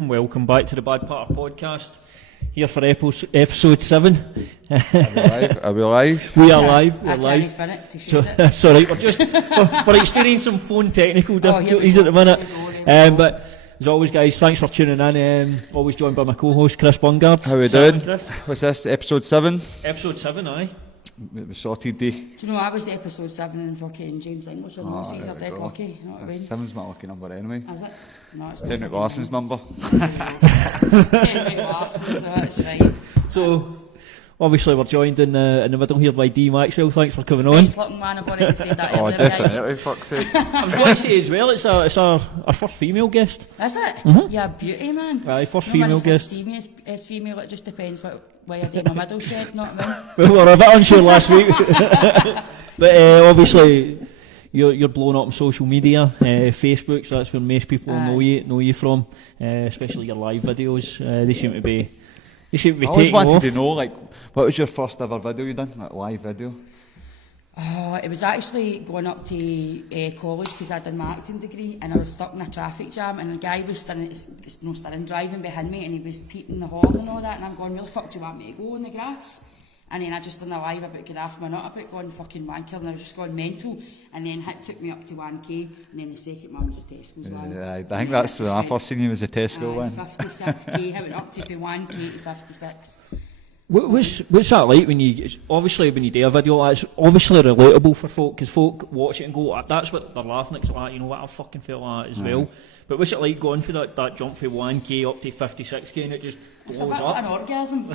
Welcome back to the Bad Patter podcast. Here for episode 7. Are we live? We are live. We're I live. can't finish to So, shoot it. sorry, we're experiencing some phone technical difficulties at the minute. But as always, guys, thanks for tuning in. Always joined by my co-host Chris Bungard. How we doing? What's this? Episode 7? Episode 7, aye. We sorted Dee. Do you know, I was episode 7 in fucking James English and no Caesar dead hockey, you know what I mean? 7's my lucky number anyway. Is it? No, it's Henrik Larsson's number. Henrik Larsson, so that's right. So, obviously we're joined in the middle here by Dee Maxwell. Thanks for coming on. Nice looking man, I've already said that Oh, earlier, guys. definitely, fuck's sake. I was going to say as well, it's our first female guest. Is it? You're a beauty, man. Aye, first No female many guest. see me as female, it just depends where you're doing my middle shed, you know what I mean? Well, we were a bit unsure last week. But obviously you're blowing up on social media, Facebook, so that's where most people know you from, especially your live videos. They seem to be I always taking wanted off. to know, like, what was your first ever video you done? Like, live video? Oh, it was actually going up to college because I'd done my acting degree and I was stuck in a traffic jam and a guy was standing driving behind me and he was peeping the horn and all that and I'm going, where the fuck do you want me to go in the grass? And then I just done a live about getting off my nut about going fucking wanker and I was just going mental and then it took me up to 1k and then the second one was a Tesco as well. Yeah, I think that's when I first seen you was a Tesco one. 56k, I went up to from 1k to 56. What's that like when you do a video? It's obviously relatable for folk because folk watch it and go, that's what they're laughing at. Like, you know what, I fucking felt like as well. But what's it like going for that jump from 1k up to 56k and it just It's blows a bit up? like an orgasm.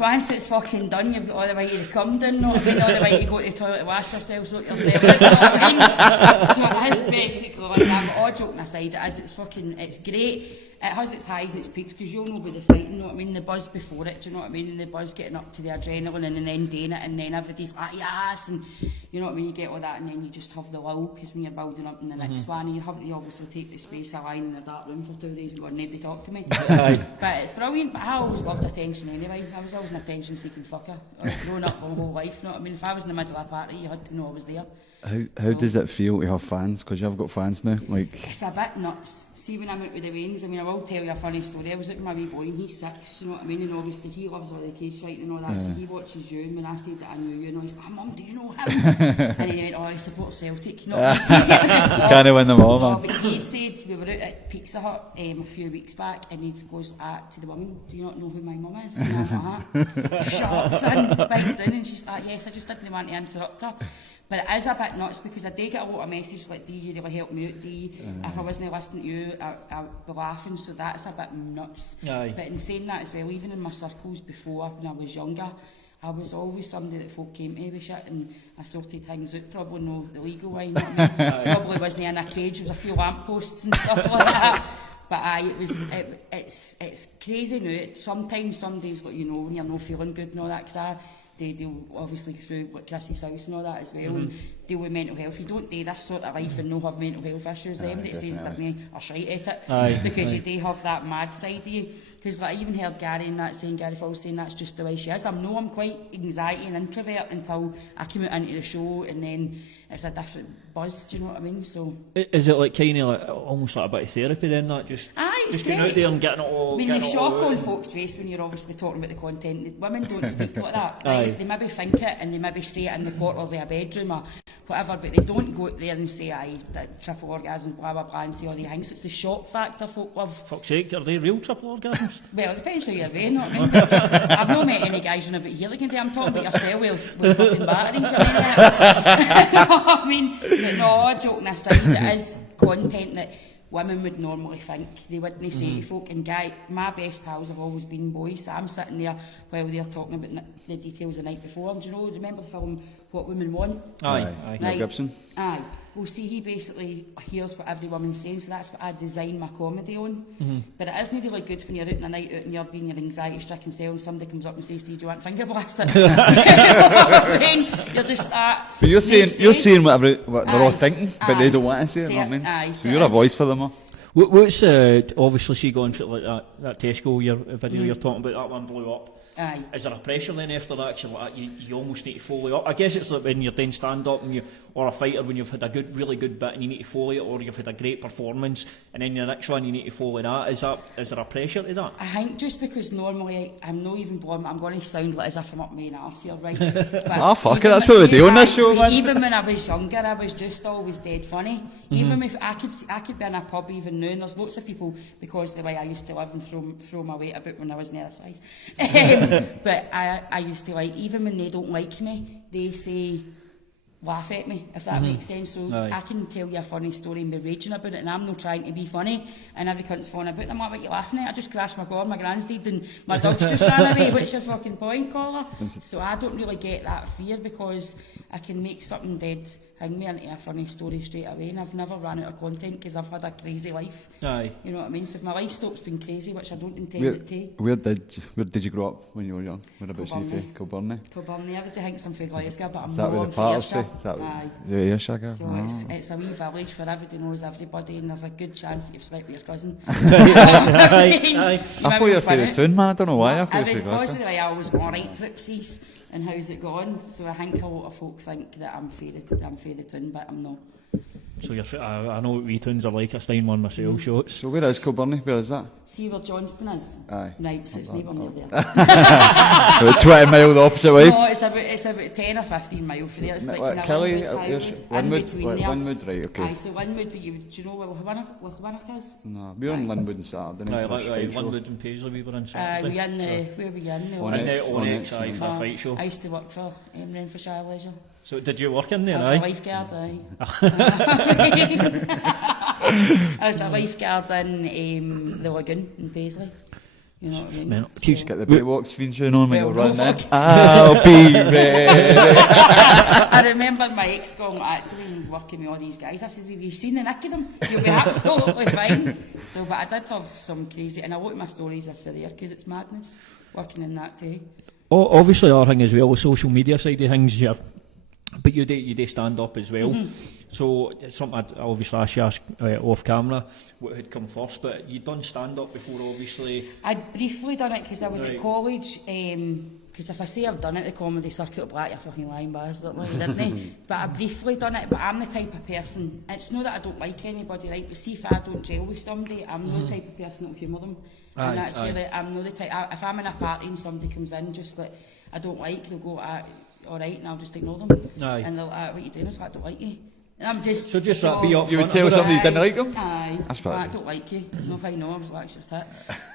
Once it's fucking done, you've got all the way to the cum done, you know what I mean? All the way to go to the toilet to wash yourself, look yourself out, you know what I mean? So it is basically like that, but all joking aside, it's great. It has its highs and its peaks because you'll know about the fighting, you know what I mean? The buzz before it, do you know what I mean? And the buzz getting up to the adrenaline and then doing it and then everybody's like, yes, and you know what I mean? You get all that and then you just have the lull because when you're building up in the next one, you obviously take the space of lying in a dark room for 2 days and going, nobody talk to me. But it's brilliant, but I always loved attention anyway. I was always an attention seeking fucker. I was growing up my whole life, you know what I mean? If I was in the middle of a party, you had to know I was there. How does it feel to have fans? Because you've got fans now. Like, it's a bit nuts. See, when I'm out with the Waynes, I mean, I will tell you a funny story. I was out with my wee boy and he's 6, you know what I mean? And obviously he loves all the cage fighting and all that, so he watches you. And when I said that I knew you, and he's like, Mum, do you know him? And he went, oh, I support Celtic, you know what I mean? can't win them all, man. But he said, we were out at Pizza Hut a few weeks back and he goes to the woman, do you not know who my mum is? And I was like, shut up, son, bites down. And she's like, yes, I just didn't want to interrupt her. But it is a bit nuts because I do get a lot of messages like, Dee, you really helped me out, Dee. If I wasn't listening to you, I'd be laughing, so that's a bit nuts. Aye. But in saying that as well, even in my circles before, when I was younger, I was always somebody that folk came to with shit and I sorted things out, probably no the legal way, you know what I mean? Probably wasn't in a cage, there was a few lampposts and stuff like that. But it's crazy now. Sometimes some days, like, you know, when you're not feeling good and all that, because they deal obviously through like Chrissy's house and all that as well, and deal with mental health. You don't do this sort of life and not have mental health issues. That says that me are shite at it because you do have that mad side of you. Because like, I even heard Gary Falls saying that's just the way she is. I'm quite anxiety and introvert until I come out into the show, and then it's a different buzz. Do you know what I mean? So Is it like kind of like almost like a bit of therapy then? That just getting out there and getting it all. I mean, the shock on folks' face when you're obviously talking about the content. The women don't speak like that. Right? They maybe think it and they maybe say it in the quarters of a bedroom or whatever, but they don't go out there and say, triple orgasm, blah blah blah, and say all the things. It's the shock factor folk love. Fuck's sake, are they real triple orgasms? Well, it depends how you're way, you know what I mean? I've not met any guys on about here like I'm talking about yourself with fucking batteries, you know what I mean? But no, joking aside, it is content that women would normally think. They wouldn't say to folk, and my best pals have always been boys, so I'm sitting there while they're talking about the details the night before. And do you know, remember the film What Women Want? Aye. Mel Gibson. Aye. Well, see, he basically hears what every woman's saying, so that's what I design my comedy on. But it isn't really good when you're out on a night out and you're being your anxiety-stricken self and somebody comes up and says to you, do you want finger blasted? You know what I mean? You're just So you're saying what they're all thinking, but they don't want to say it, you know what I mean? Aye, so you're a voice for them, huh? What's obviously she going for like that Tesco video you're talking about, that one blew up. Aye. Is there a pressure then after that? Actually, like, you almost need to follow up. I guess it's like when you're doing stand up and or a fighter when you've had a really good bit and you need to follow it, or you've had a great performance and then your next one you need to follow that. Is there a pressure to that? I think just because normally I'm not even born, I'm going to sound like as if I'm up my arse here, right? But fuck it, that's what we do on this show, man. Even when I was younger, I was just always dead funny. Even if I could be in a pub even now, and there's lots of people, because the way I used to live and throw my weight about when I was near the size. But I used to, like, even when they don't like me, they say, laugh at me, if that makes sense. So Aye. I can tell you a funny story and be raging about it, and I'm not trying to be funny, and every cunt's falling about, and I'm like, what are you laughing at? I just crashed my car, my gran's dead, and my dog's just ran away. What's your fucking point, caller? So I don't really get that fear, because I can make something dead hang me into a funny story straight away, and I've never ran out of content because I've had a crazy life. Aye. You know what I mean? So if my life stops being crazy, which I don't intend it to. Where did you grow up when you were young? Whereabouts you from? Kilburn. Kilburn, everybody thinks I'm from Glasgow, but I'm Is that not. where the parts from? Is that Aye. the Ayrshire girl? So it's a wee village where everybody knows everybody, and there's a good chance that you've slept with your cousin. Aye. I thought you were from the town, man. I don't know why I thought you were from Because of Glasgow. the way I always go on right tripsies and how's it going, so I think a lot of folk think that I'm fair the town, but I'm not. So I know what wee tunes are like. I stayed one myself, shots. So where is Kilburn? Where is that? See where Johnston is? Aye. Right, so it's never near there. About 20 mile the opposite way. No, it's about 10 or 15 miles from there. It's like kind Kelly, of Linwood, right, okay. Aye, so Linwood, do you know where Lochwinnock is? No, we're on Linwood and Saturday. Aye, like Linwood and Paisley we were in Saturday. We in where we in? Onyx, aye, for a fight show. I used to work for Renfrewshire Leisure. So did you work in there, I aye? was a lifeguard, aye. I was a lifeguard in the lagoon in Paisley. You know what I mean? Man, You just get the Baywalk screen tune on when Well, you're no running. fuck. I'll be ready. I remember my ex going, actually working with all these guys. I said, have you seen the nick of them? You'll be absolutely fine. So, but I did have some crazy, and a lot of my stories are for there because it's madness working in that day. Obviously, our thing as well, the social media side of things, but you do stand up as well. So it's something I'd obviously ask off camera what had come first, but you'd done stand up before, obviously. I'd briefly done it because I was at college. Because if I say I've done it, the comedy circuit will be like, you're fucking lying bastard, like, didn't I? But I briefly done it, but I'm the type of person, it's not that I don't like anybody, right? But see, if I don't gel with somebody, I'm not the type of person that will humour them. And that's really, I'm not the type, if I'm in a party and somebody comes in just like, I don't like, they'll go, alright, and I'll just ignore them. Aye. And they're like, what are you doing? I was like, I don't like you. And I'm just... So just that be up You would front tell about somebody it. you didn't like them? Aye. That's I bad. don't like you. No, if I know, I was like, just it.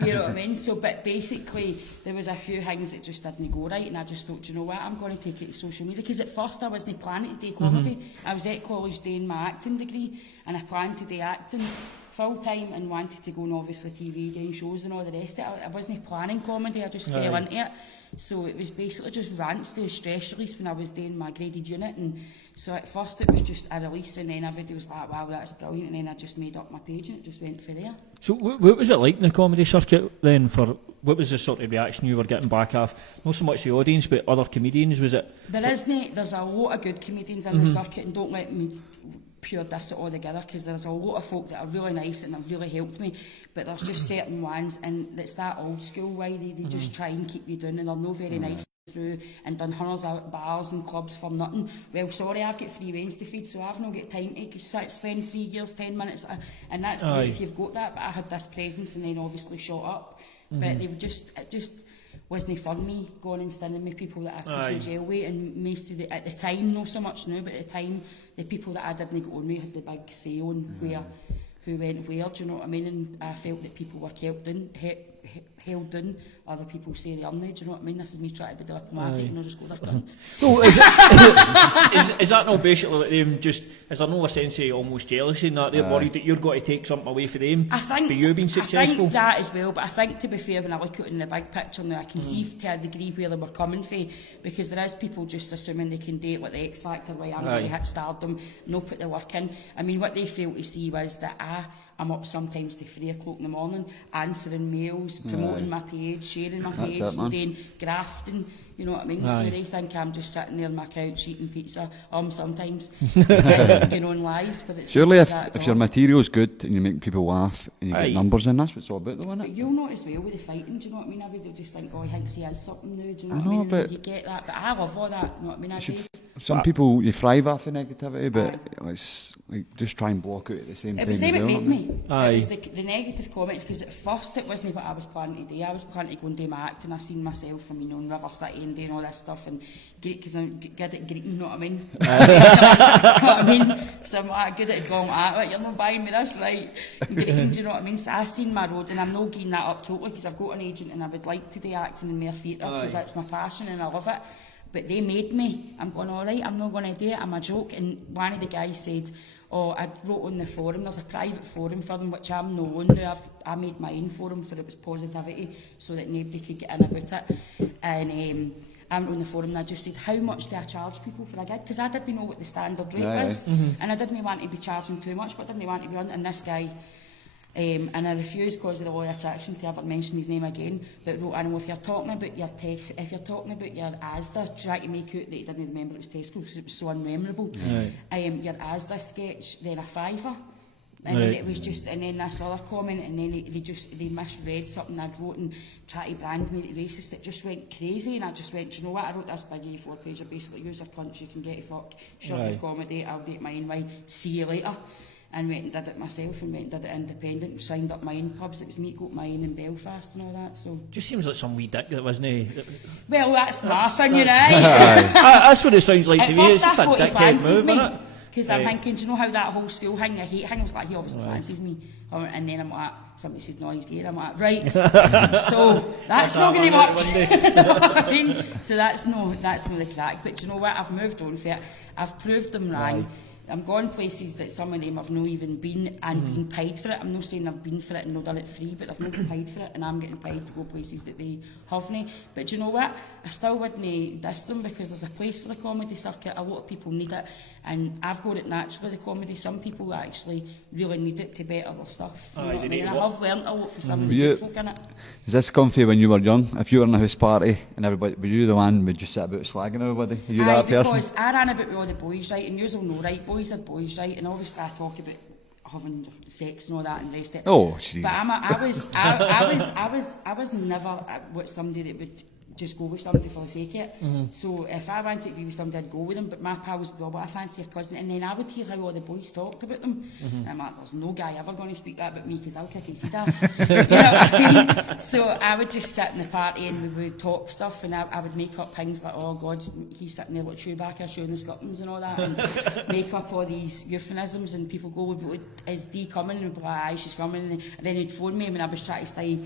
You know what I mean? So, but basically, there was a few things that just didn't go right, and I just thought, you know what, I'm going to take it to social media, because at first I wasn't planning to do comedy. I was at college doing my acting degree, and I planned to do acting full time and wanted to go on obviously TV, doing shows and all the rest of it. I wasn't planning comedy, I just fell into it. So it was basically just rants to stress release when I was doing my graded unit, and so at first it was just a release, and then everybody was like, wow, that's brilliant, and then I just made up my page and it just went for there. So what was it like in the comedy circuit then? What was the sort of reaction you were getting back off, not so much the audience but other comedians? Was it? There's a lot of good comedians in the circuit, and don't let me pure diss it all together, because there's a lot of folk that are really nice and have really helped me, but there's just certain ones, and it's that old school way, they just try and keep you down, and they're not very nice through, and done hundreds of bars and clubs for nothing. Well, sorry, I've got free Wednesday feed, so I've not got time to spend 3 years, 10 minutes, and that's great if you've got that, but I had this presence and then obviously shot up, but they were it just wasn't fun me going and standing with people that I couldn't gel with, and most of at the time, not so much now, but at the time, the people that I didn't go on with had the big say on who went where, do you know what I mean? And I felt that people were held down, other people say they aren't, do you know what I mean? This is me trying to be diplomatic and not just go their guns. So is that not basically like them just, is there no a sense of almost jealousy in that they're worried that you're going to take something away from them? I think, but you've been successful? I think that as well, but I think, to be fair, when I look at it in the big picture now, I can see to a degree where they were coming from, because there is people just assuming they can do it like the X Factor, like I'm going to hit stardom, no put the work in. I mean, what they failed to see was that I'm up sometimes to 3 o'clock in the morning, answering mails, promoting my page, sharing my page, doing grafting, you know what I mean? So they think I'm just sitting there on my couch eating pizza, sometimes, going on lives, but it's surely not if your material's good and you make people laugh and you get numbers in, that's what it's all about though, isn't it? But you'll not as well with the fighting, do you know what I mean? Everybody will just think, he thinks he has something now, do you know I what know, I mean? but You get that, but I love all that, you know what I mean? I do. Some people, you thrive off the negativity, but it's like just try and block out at the same time. It was them that made me. Aye. It was the negative comments, because at first it wasn't what I was planning to do. I was planning to go and do my acting. I seen myself from, in River City and doing all this stuff, and because I'm good at greeting, you know what I mean? You know what I mean? So I'm like, good at going, you're not buying me this, right? Greeting, do you know what I mean? So I seen my road, and I'm not giving that up totally, because I've got an agent and I would like to do acting in more theatre, because that's my passion and I love it. But they made me. I'm going, all right, I'm not going to do it, I'm a joke. And one of the guys said, I wrote on the forum, there's a private forum for them, which I'm not on now. I made my own forum for it was positivity, so that nobody could get in about it. And I went on the forum and I just said, how much do I charge people for a gig? Because I didn't know what the standard rate was. And I didn't want to be charging too much, but I didn't want to be on. And this guy, and I refused because of the law of attraction to ever mention his name again, but wrote, I know if you're talking about your if you're talking about your Asda, try to make out that he didn't remember it was Tesco because it was so unmemorable. Your Asda sketch, then a £5. And then it was just, and then this other comment, and then they misread something I'd wrote and tried to brand me racist. It just went crazy, and I just went, do you know what? I wrote this big A4 page, basically, use your cunt, you can get a fuck, shove your comedy, I'll do it my own way, see you later. And went and did it myself, and went and did it independent, and signed up my own pubs. It was me got my own in Belfast and all that. So just seems like some wee dick that wasn't he? Well, that's my opinion, eh? That's what it sounds like At to me. It's first just I a thought he dickhead fancied move, me, isn't it? because I'm thinking, do you know how that whole school thing, I hate him, I was like, he obviously fancies me. And then I'm like, somebody said, no, he's gay. I'm like, right. So that's not going to work. You know what I mean? So that's no the crack. But do you know what? I've moved on for it. I've proved them wrong. I'm going places that some of them have not even been and been paid for it. I'm not saying I've been for it and not done it free, but they've not been paid for it, and I'm getting paid to go places that they haven't. But do you know what? I still wouldn't diss them, because there's a place for the comedy circuit. A lot of people need it, and I've got it naturally, the comedy. Some people actually really need it to better their stuff. You know what I mean? And I have learnt a lot from some of the good folk in it. Is this comfy when you were young? If you were in a house party and everybody, were you the one would just sit about slagging everybody? Are you that person? Because I ran about with all the boys, right, and you'll know, right, boys are boys, right, and obviously I talk about having sex and all that and the rest of it. Oh, Jesus. But I was never with somebody that would just go with somebody for the sake of it. So if I wanted to be with somebody, I'd go with them. But my pal was, well, I fancy your cousin. And then I would hear how all the boys talked about them. And I'm like, there's no guy ever going to speak that about me, because I'll kick his head off. You know what I mean? So I would just sit in the party and we would talk stuff, and I would make up things like, oh God, he's sitting there like Chewbacca showing the scuttings and all that, and make up all these euphemisms, and people go, is Dee coming? And we'd be like, aye, she's coming. And then he'd phone me when I was trying to stay,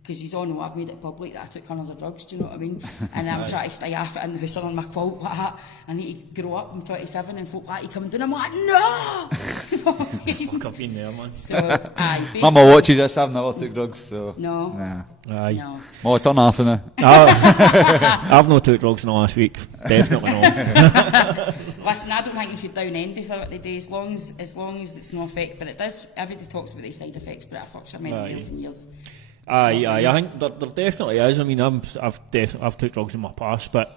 because you all know I've made it public that I took hundreds of drugs, do you know what I mean? And I'm trying to stay off it in the house on my quilt like that. I need to grow up, I'm 27, and folk like, you coming down? I'm like, no! Fuck, I've been there, man. So, aye. Mama watches this, I've never took drugs, so... No. Nah. Aye. No. Oh, turn off in it. I've not took drugs in the last week. Definitely not. Listen, I don't think you should down envy for what they do, as long as it's no effect, but it does, everybody talks about the side effects, but it fucks your mental health in years. Aye, I think there definitely is. I mean, I've took drugs in my past, but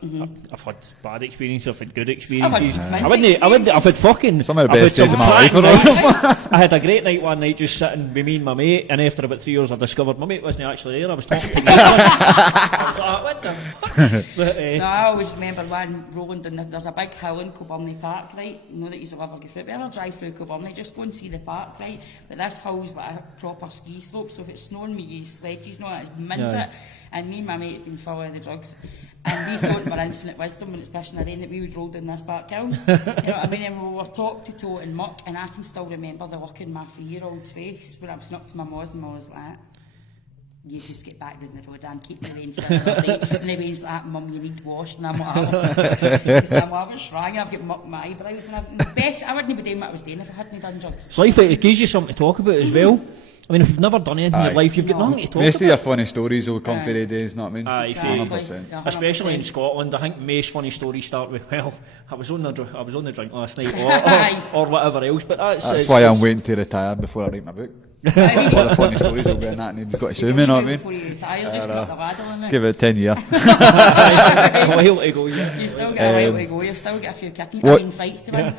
I've had bad experiences, I've had good experiences. I've had fucking... Some of the best days of my life. I had a great night one night just sitting with me and my mate, and after about 3 years I discovered my mate wasn't actually there. I was talking to him. I was like, what the fuck? But, no, I always remember when rolling down, there's a big hill in Kilburney Park, right? You know that you'll ever go through it. Ever drive through Kilburney, just go and see the park, right? But this hill's like a proper ski slope, so if it's snowing me, you sledges, no, it's mint it. And me and my mate had been full of the drugs, and we thought we were infinite wisdom when it's pissing the rain that we would roll down this park hill. You know what I mean? And we were top to toe in muck, and I can still remember the look in my 3-year-old's face when I was up to my ma's, and I was like, you just get back down the road and keep the rain for another day. And the rain's like, Mum, you need washed. And I'm like, because I'm like, what's wrong? I've got muck my eyebrows and everything. The best, I wouldn't be doing what I was doing if I hadn't done drugs. It's life, it gives you something to talk about as well. I mean, if you've never done anything in your life, you've got nothing to talk about. Most of your funny stories will come for the days, know what I mean? Aye, Exactly. 100%. Yeah, Especially in 100%. Scotland, I think most funny stories start with, well, I was on the drink last night, Aye. or whatever else. But That's why I'm waiting to retire before I write my book. All the funny stories will be in that, and you've got to sue me, know what I mean? Before you retire, just got the ladder on it. Give it 10 years. a while to go, yeah. You still got a while to go, you've still got a few kicking what- fights to win.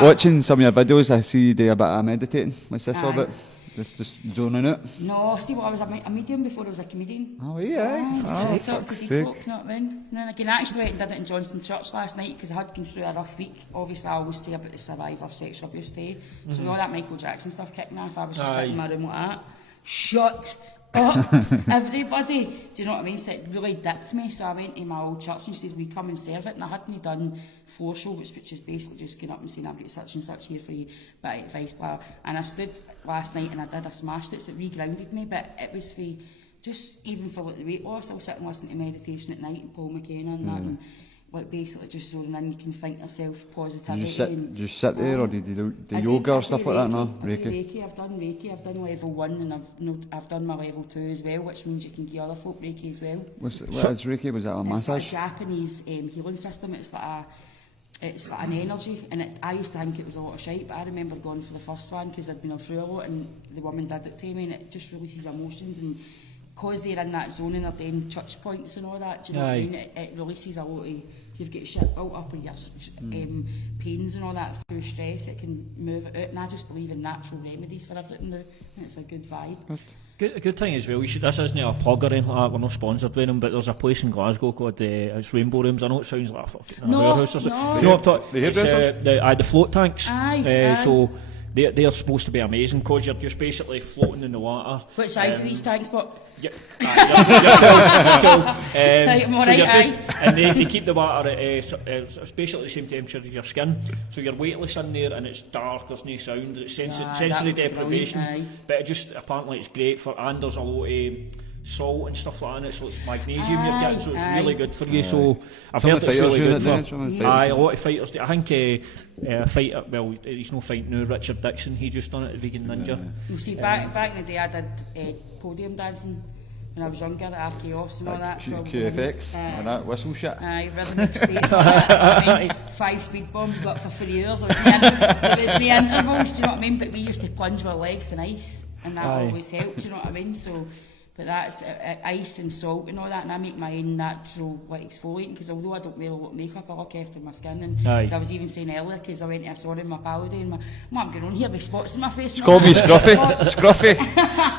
Watching some of your videos, I see you do a bit of meditating. What's this all Aye. about? Just zoning out? No, see what I was a medium before I was a comedian. Oh, yeah. So, Oh, I fuck's talked to sake. folk, you know what I mean? And then again, I actually went and did it in Johnston Church last night because I had gone through a rough week. Obviously, I always say about the survivor sexual abuse day. So with all that Michael Jackson stuff kicking off, I was just sitting in my room like that. Shut up, everybody. Do you know what I mean? So it really dipped me. So I went to my old church and she says, "We come and serve it." And I hadn't done floor shows, which is basically just getting up and saying, "I've got such and such here for you, bit of advice, blah." And I stood last night and I smashed it, so it re-grounded me. But it was for just even for like the weight loss. I was sitting listening to meditation at night and Paul McKenna and that, and like basically just zoning in. You can think yourself positivity. Do you sit there, or do you do I yoga I or stuff like that? No, I do Reiki. Reiki. I've done Reiki. I've done level 1 and I've done my level 2 as well, which means you can give other folk Reiki as well. What is Reiki? Was that a It's massage? a Japanese healing system. It's like an energy, and I used to think it was a lot of shite, but I remember going for the first one because I'd been through a lot, and the woman did it to me, and it just releases emotions, and because they're in that zone and they're doing touch points and all that, do you know what I mean? It releases a lot of, if you've got shit built up in your pains and all that through stress, it can move it out, and I just believe in natural remedies for everything now, and it's a good vibe. Good thing as well. This isn't a plug or anything like that. We're not sponsored by them, but there's a place in Glasgow called it's Rainbow Rooms. I know it sounds like a fucking warehouse or something. No. Do you know what I'm talking? The hairdressers? The float tanks. Aye. So they're supposed to be amazing because you're just basically floating in the water. What size are these tanks, but? Yeah, you're cool. Right, I'm all So right, you're just, aye. and they keep the water at it's basically the same temperature as your skin. So you're weightless in there, and it's dark. There's no sound. It's sensory that would be deprivation. brilliant, aye. But it just apparently it's great for, and there's a lot of salt and stuff like that in it, so it's magnesium you're getting, so it's really good for you. So I've heard it's really good for. Aye, a lot of fighters do. I think a fighter, well, he's no fighting now, Richard Dixon, he just done it, Vegan Ninja. You see, back in the day I did podium dancing when I was younger at RKOs and all that. QFX, and that whistle shit. Aye, rhythmic state. I mean, 5 speed bombs got for 3 years. There was the intervals, do you know what I mean? But we used to plunge our legs in ice, and that always helped, do you know what I mean? So, but that's ice and salt and all that, and I make my own natural like exfoliating, because although I don't wear a lot of makeup, I look after my skin. And as I was even saying earlier, because I went to a sauna in my pal today, and I'm going on here with spots in my face. Call me Scruffy. Scruffy.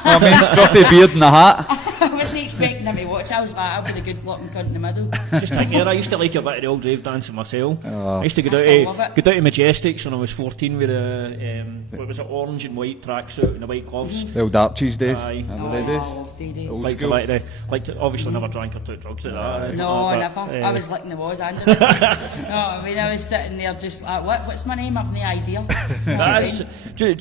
I mean, Scruffy beard and the hat. I wasn't expecting him to watch. I was like, I'll be the good looking cunt in the middle. Just think here, I used to like a bit of the old rave dancing myself. I used to go I still love down it. to Majestics when I was 14 with what was it, orange and white tracksuit and the white gloves. The old Archie's days. Aye. Remember Oh, the I days? love the days. Like to obviously never drank or took drugs like that. No, but, never. I was licking the walls, Angela. No, I mean, I was sitting there just like, what's my name? I've no idea. That's,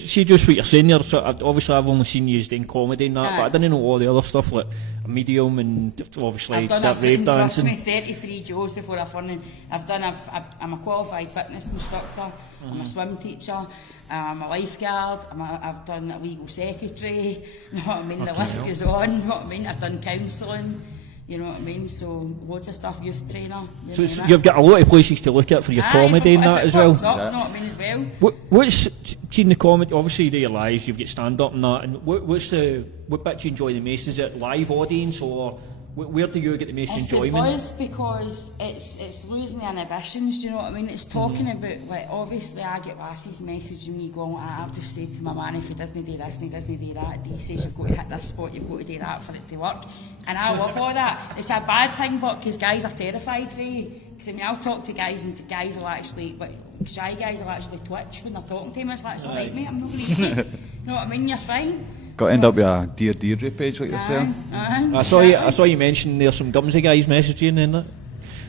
see just what you're saying there, so obviously I've only seen you doing comedy and that, but I didn't know all the other stuff like medium and obviously I've done that rave everything, trust dancing. me, 33 Joes before I fun. I'm a qualified fitness instructor, I'm a swim teacher, I'm a lifeguard, I've done a legal secretary, you know what I mean, the list goes on, you know what I mean, I've done counselling, you know what I mean, so loads of stuff, youth trainer. So you've got a lot of places to look at for your comedy and that as well. You know what I mean, as well. What's seen the comedy? Obviously, you do your lives, you've got stand up and that. And what bit do you enjoy the most? Is it live audience, or where do you get the most enjoyment? It's the buzz, because it's losing the inhibitions. Do you know what I mean? It's talking about, like, obviously I get lassies messaging me going, I've just said to my man, if he doesn't do this and he doesn't do that, he says you've got to hit this spot, you've got to do that for it to work. And I love all that. It's a bad thing, but because guys are terrified for you. Because I mean, I'll talk to guys, and guys will actually, like, shy guys will actually twitch when they're talking to him. It's like, so like, mate, I'm not going to say. You know what I mean? You're fine. Got to end up with a Dear Deirdre page like yourself. I saw you mention there's some Gumsy guys messaging in it.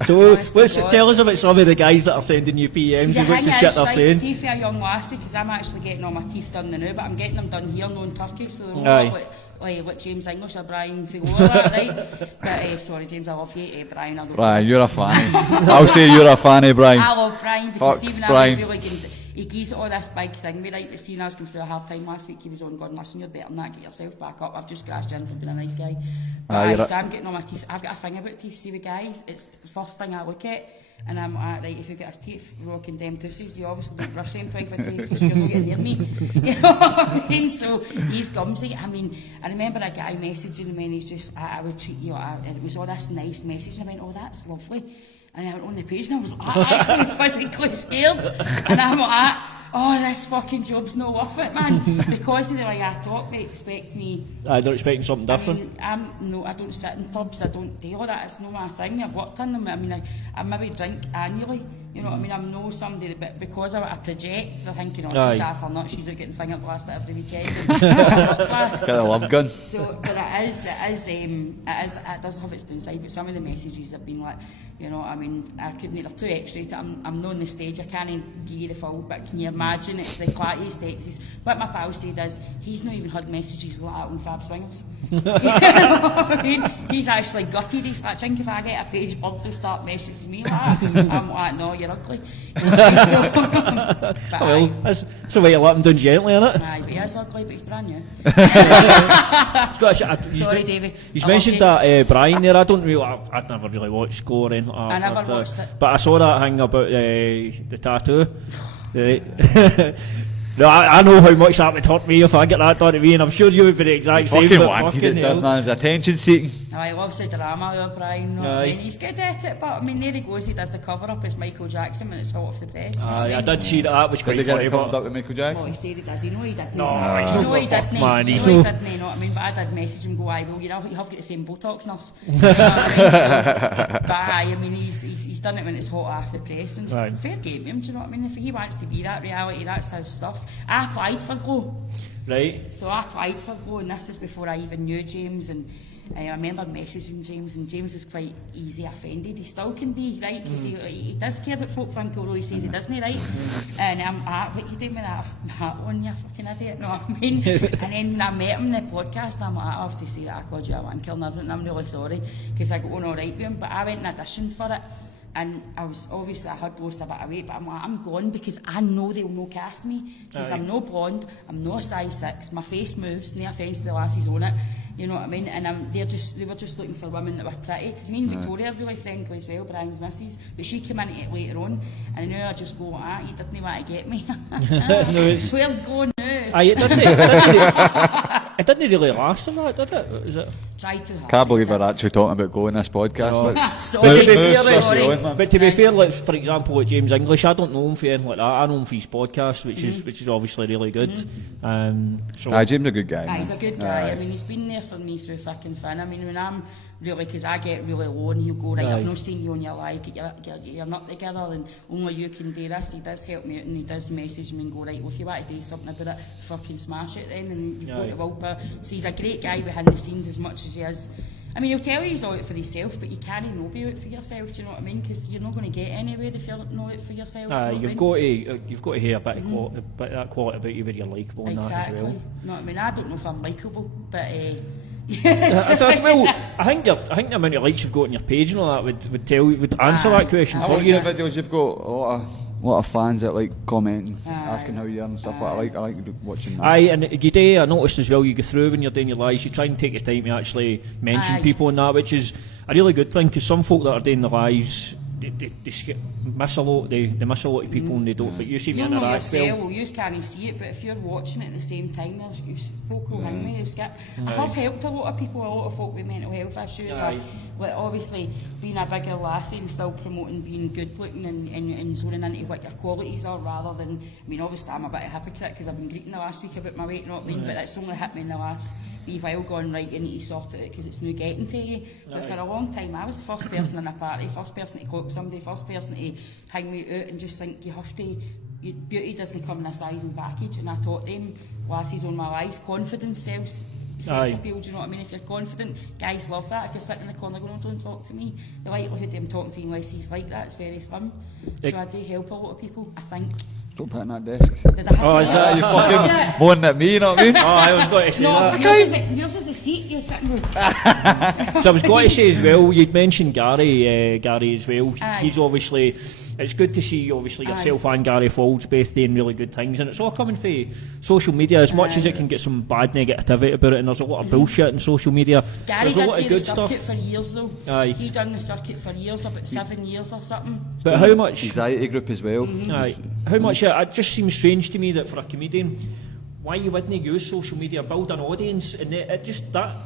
So tell us about some of the guys that are sending you PMs and what's the shit they're saying. See for a young lassie, because I'm actually getting all my teeth done now, but I'm getting them done here, no in Turkey, so they're more like James English or Brian Figura, that, right? But sorry James, I love you, Brian, I love Brian, you're a fanny. I'll say you're a fanny, Brian. I love Brian, because Fuck even Brian. I feel like he gives it all this big thing, me, right, the scene I was going through a hard time last week, he was on going, listen, you're better than that, get yourself back up, I've just scratched you in for being a nice guy. But so I'm getting on my teeth, I've got a thing about teeth, see with guys, it's the first thing I look at, and I'm like, right, if you've got his teeth rocking them tussies, you obviously don't rush them privately because you're not getting near me. You know what I mean? So he's gumsy. I mean, I remember a guy messaging me and he's just, I would treat you, and it was all this nice message, and I went, oh, that's lovely. And I went on the page and I was like, I was physically scared. And I'm like, oh, this fucking job's not worth it, man. Because of the way I talk, they expect me. They're expecting something different. I mean, I don't sit in pubs, I don't do all that, it's not my thing. I've worked in them. I mean, I maybe drink annually. You know what I mean? I'm no somebody, but because I project, they're thinking, oh, she's half or not, she's out getting finger blast every weekend. Got a love gun. So, but it does have its downside, but some of the messages have been like, you know, I mean, I couldn't, they're too extra. I'm not on the stage, I can't give you the full, but can you imagine it's the qualities, texts. What my pal said is, he's not even heard messages like that on Fab Swingers. You know what I mean? He's actually gutted, he's like, think if I get a page, birds will start messaging me like that. I'm like, no, you're ugly. Well, that's the way you let him down gently, isn't it? Aye, but he is ugly, but he's brand new. Sorry, Davey. He's mentioned that Brian there. I don't really, I'd never really watched Score or anything. I never watched it. But I saw that thing about the tattoo. No, I know how much that would hurt me if I get that done to me, and I'm sure you would be the exact same. Fucking wanted it done, man. It's attention seeking. I love the drama with Brian. I mean, he's good at it, but I mean, there he goes. He does the cover up as Michael Jackson when it's hot off the press. I did see that. That was quite funny. But up with Michael Jackson. Oh, he said he does. You know he didn't. No, you know he didn't. Man, you he's know he so... didn't. You know what I mean? But I did message him. Go, I will. You know, you have got the same Botox nurse. You know what I mean? So, but I mean, he's done it when it's hot off the press, and fair game him. Do you know what I mean? If he wants to be that reality, that's his stuff. I applied for Glow. Right. So I applied for Glow, and this is before I even knew James, and I remember messaging James, and James is quite easy offended. He still can be, right? Because he does care about folk think, although he says he doesn't, right? And I'm what you doing with that on, you fucking idiot, know what I mean? And then I met him in the podcast, and I'm like, I have to say that I called you a wanker and everything, I'm really sorry, because I got on alright with him, but I went and auditioned for it. And I was obviously, I had lost a bit of weight, but I'm like, I'm gone because I know they'll no cast me because I'm no blonde, I'm no size 6, my face moves, no offence to the lassies on it, you know what I mean? And they were just looking for women that were pretty, because me and Victoria are really friendly as well, Brian's missus, but she came into it later on, and now I just go, you didn't want to get me. Where's Go now? It didn't really last on that, did it? Is it? Try too hard. Can't believe we're actually talking about Go in this podcast. But to be fair, like, for example, like James English, I don't know him for anything like that. I know him for his podcast, which is obviously really good. James is a good guy. He's a good guy. I mean, he's been there for me through thick and thin. I mean, when I'm really, because I get really low, and he'll go, right, I've not seen you on your live, get your nut together, and only you can do this. He does help me out, and he does message me and go, right, well, if you want to do something about it, fucking smash it then, and you've got the willpower. So he's a great guy behind the scenes as much as he is. I mean, he'll tell you he's all out for himself, but you can't be out for yourself, do you know what I mean? Because you're not going to get anywhere if you're not out for yourself. You've got to hear a bit of that quality about you where you're likeable and that as well. Exactly. No, I mean, I don't know if I'm likeable, but... well, I think the amount of likes you've got on your page and all that would answer that question for you. Videos you've got a lot of fans that like commenting, asking how you are and stuff like that. I like watching that. And you do, I noticed as well, you go through when you're doing your lives, you try and take the time to actually mention people and that, which is a really good thing, because some folk that are doing the lives, they miss a lot. They miss a lot of people and they don't. But you see me interact well. You can't see it, but if you're watching it at the same time, folk will hang me. They'll skip. I have helped a lot of people, a lot of folk with mental health issues. Like obviously being a bigger lassie and still promoting being good looking and zoning into what your qualities are, rather than, I mean, obviously I'm a bit of a hypocrite because I've been greeting the last week about my weight, you know what I mean? But it's only hit me in the last wee while going, right, you need to sort it out because it's new getting to you. But for a long time I was the first person in a party, first person to clock somebody, first person to hang me out and just think you have to, beauty doesn't come in a size and package. And I taught them lassies on my lives, confidence sells sex appeal, do you know what I mean? If you're confident, guys love that. If you're sitting in the corner going, oh, don't talk to me, the likelihood of them talking to you unless he's like that is very slim. So I do help a lot of people, I think. Stop hitting that desk. Did I have is that you fucking moaning at me, you know what I mean? I was going to say that. Yours is the seat you're sitting on. So I was going to say as well, you'd mentioned Gary as well. He's obviously, it's good to see obviously yourself and Gary Fawlds both doing really good things, and it's all coming from social media as much as it can get some bad negativity about it, and there's a lot of bullshit in social media. Gary There's a lot did of do the good stuff. circuit for years though. Aye. He done the circuit for years, about 7 years or something. But how much? Anxiety group as well. Aye. How much? It just seems strange to me that for a comedian, why you wouldn't use social media, build an audience, and it just that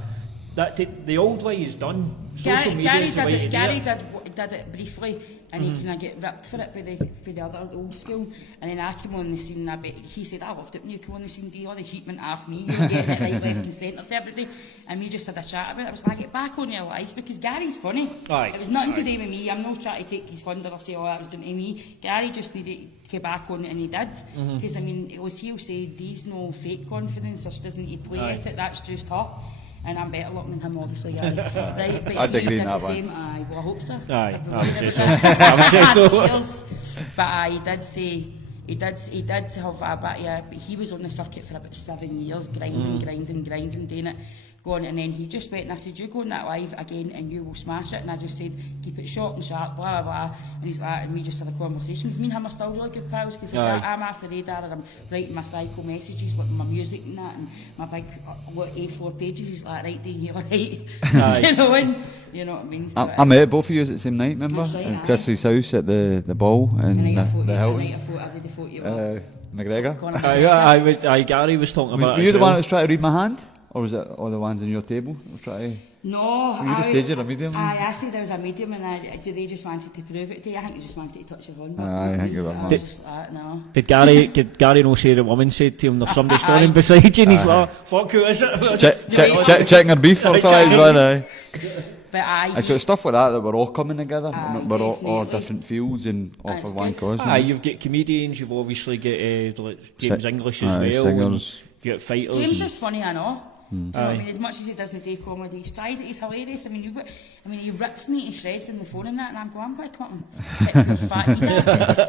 the old way is done. Social media Gary is the way to do Gary it. did it briefly, and he kind of get ripped for it by the other old school. And then I came on the scene, and he said, I loved it when you came on the scene, all the heat went off me, you were getting it right, left and centre for everybody. And we just had a chat about it. I was like, get back on your lives, because Gary's funny. Aye. It was nothing to do with me. I'm not trying to take his thunder or say, oh, that was done to me. Gary just needed to get back on it, and he did. Because, I mean, he'll say, Dee's no fake confidence, or she doesn't need to play at it, that's just her. And I'm better looking than him, obviously. Right, but I'd agree he in did that the one. same. Aye, well, I hope so. Aye, I would say so. I would say so. But he did say he did have a bit. But he was on the circuit for about 7 years, grinding, doing it. Going, and then he just went and I said, you go on that live again and you will smash it. And I just said, keep it short and sharp, blah blah blah. And he's like, and we just had a conversation. Because me and him are still really good pals. Because if I'm off the radar and I'm writing my psycho messages, like my music and that, and my big A4 pages, he's like, right, Dee, you're right. You know what I mean? So I met both of you at the same night, remember? That's right, At aye. Chris's house at the ball and the Hilton. McGregor. Gary was talking about Were it you as the well. one that was trying to read my hand? Or was it all the ones on your table that was trying to... No, You just said you're a medium. I said I was a medium, and they just wanted to prove it to you. I think they just wanted to touch your hand. I think you were I was just like, no. Did Gary not say the woman said to him, there's somebody standing beside you, and he's like, fuck, who is it? Checking her beef or something. But So it's stuff like that we're all coming together. Aye, We're all definitely. different fields and all for That's one good. cause. Aye, you've got comedians, you've obviously got like James English as aye, well, singers. and you've got fighters. James is funny, I know. Do you know what I Aye. mean? As much as he doesn't do comedy, he's tried it, he's hilarious. I mean, he rips me to shreds in the phone and that, and I'm going, I'm going to come up and hit your fat knee down. You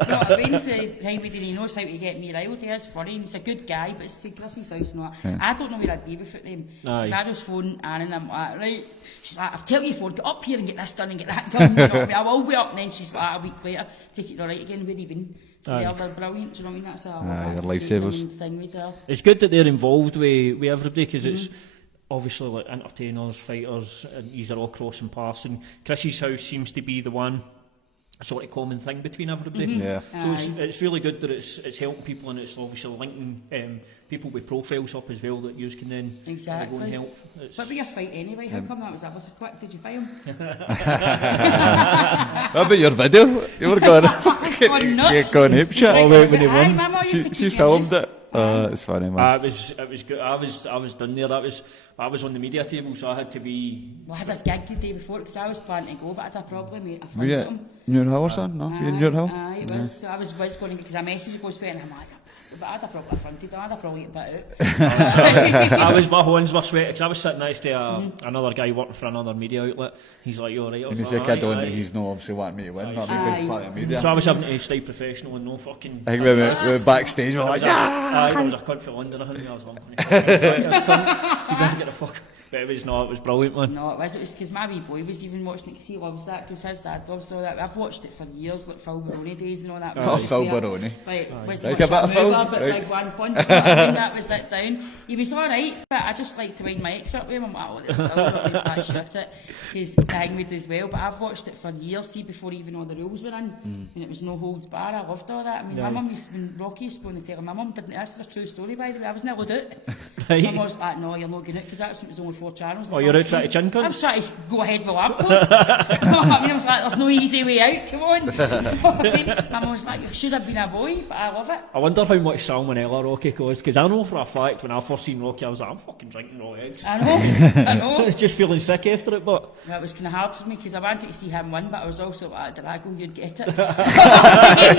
know what I mean? So, he knows how to get me riled. He is funny, and he's a good guy, but it's Chrissy's house and all that. I don't know where I'd be without them. Because I just phone Anne and I'm like, right. She's like, I've tell you before, get up here and get this done and get that done. You know what I mean? I will be up, and then she's like, a week later, take it all right again, where you been? So they're brilliant, do you know what I mean? That's they're lifesavers. thing we do. It's good that they're involved with everybody, because it's obviously like entertainers, fighters, and these are all crossing paths, and Chrissy's house seems to be the one sort of common thing between everybody. Yeah. So it's really good that it's helping people, and it's obviously linking people with profiles up as well that you can then go and help. What were your fight anyway? How come that was ever so quick? Did you buy him? What about your video? You were going nuts. going ape shit all the way when you Aye, won. Mama used to She keep me filmed amused. it. It's funny, man. It was good. I was done there. I was on the media table, so I had to be. Well, I had a gig the day before because I was planning to go, but I had a problem with a Were friend you of at him. Muir Hill or something? No? You in Muir Hill? Aye, it was. So I was going to because a message goes back and I'm like, but I had a problem affronted. I had a problem get a bit My hands were sweating because I was sitting next to another guy working for another media outlet. He's like, "You're right." And he's like, I don't think he's no obviously wanting me to win. Not because he's part of the media. So I was having to stay professional and no fucking. I think we were backstage, we were like, Aye, there was a cunt for London. I was like, you guys get the fuck. But it was brilliant, man. No, it was because my wee boy was even watching it because he loves that, because his dad loves all that. I've watched it for years, like Phil Baroni days and all that. Oh, Phil Baroni. Like, was Like the a bit of Phil, but right. like one punch, you know what I mean? That was it down. He was alright, but I just like to wind my ex up with him. I'm like, oh, this Phil Baroni, that shit it. He's hang with as well, but I've watched it for years, see, before even all the rules were in, and it was no holds bar. I loved all that. I mean, my mum used, when Rocky used to go and tell her, my mum didn't, this is a true story by the way, I was never out. Right. My mum was like, no, you're not going out, because that's when it was only 4 channels. Oh, you're out trying to chin I cunt? was trying to go ahead with lampposts. You know what I mean? I was like, there's no easy way out, come on. You know what I mean? My mum was like, you should have been a boy, but I love it. I wonder how much salmonella Rocky caused, because I know for a fact when I first seen Rocky, I was like, I'm fucking drinking raw eggs. I know. I was just feeling sick after it, but Well, it was kind of hard for me because I wanted to see him win, but I was also like, did I go, you'd get it. I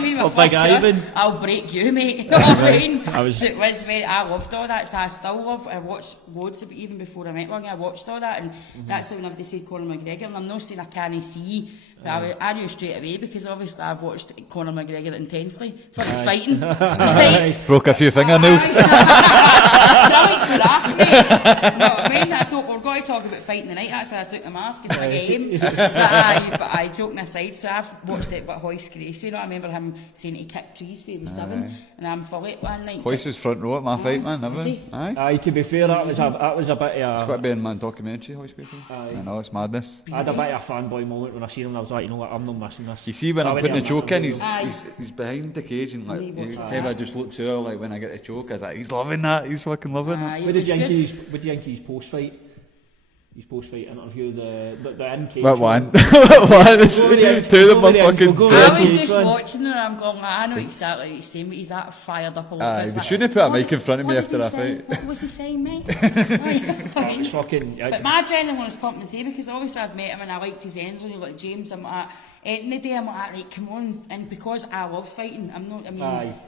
mean, Oh, big Ivan. I'll break you, mate. You know what I mean? I was- So it was very, I loved all that, so I still love, I watched loads of it, even before I met one, I watched all that, and that's when they said Conor McGregor, and I'm not saying I can't see But I knew straight away because obviously I've watched Conor McGregor intensely for his fighting. Right? Broke a few fingernails. Alex were after me. You know what I mean? I thought we're going to talk about fighting tonight. That's why I took them off because I game. But I joking aside, so I've watched it with Hoyce Gracie. You know, I remember him saying he kicked trees for he was 7, and I'm fully at one night. Hoyce was front row at my fight, man. Never. Aye, to be fair, that was a bit of It's a... quite a bad man documentary, Hoyce Gracie. I know, it's madness. I had a bit of a fanboy moment when I seen him. I was like, you know what, I'm not missing this. You see when I'm putting the choke in, he's Aye. behind the cage and like He he watched kind of just looks out like when I get the choke. I was like, he's loving that. He's fucking loving it. What did you think his post-fight? His post-fight interview, the in-cage... What one? What one? Two of them are fucking I was dead. just watching and I'm going, I know exactly what he's saying, but he's that fired up a lot. Aye, they shouldn't have put a mic in front of me after a a fight. What was he saying, mate? It's fucking... But my adrenaline was pumping today because obviously I'd met him and I liked his energy, like James, I'm like, in the day I'm like, right, come on, and because I love fighting,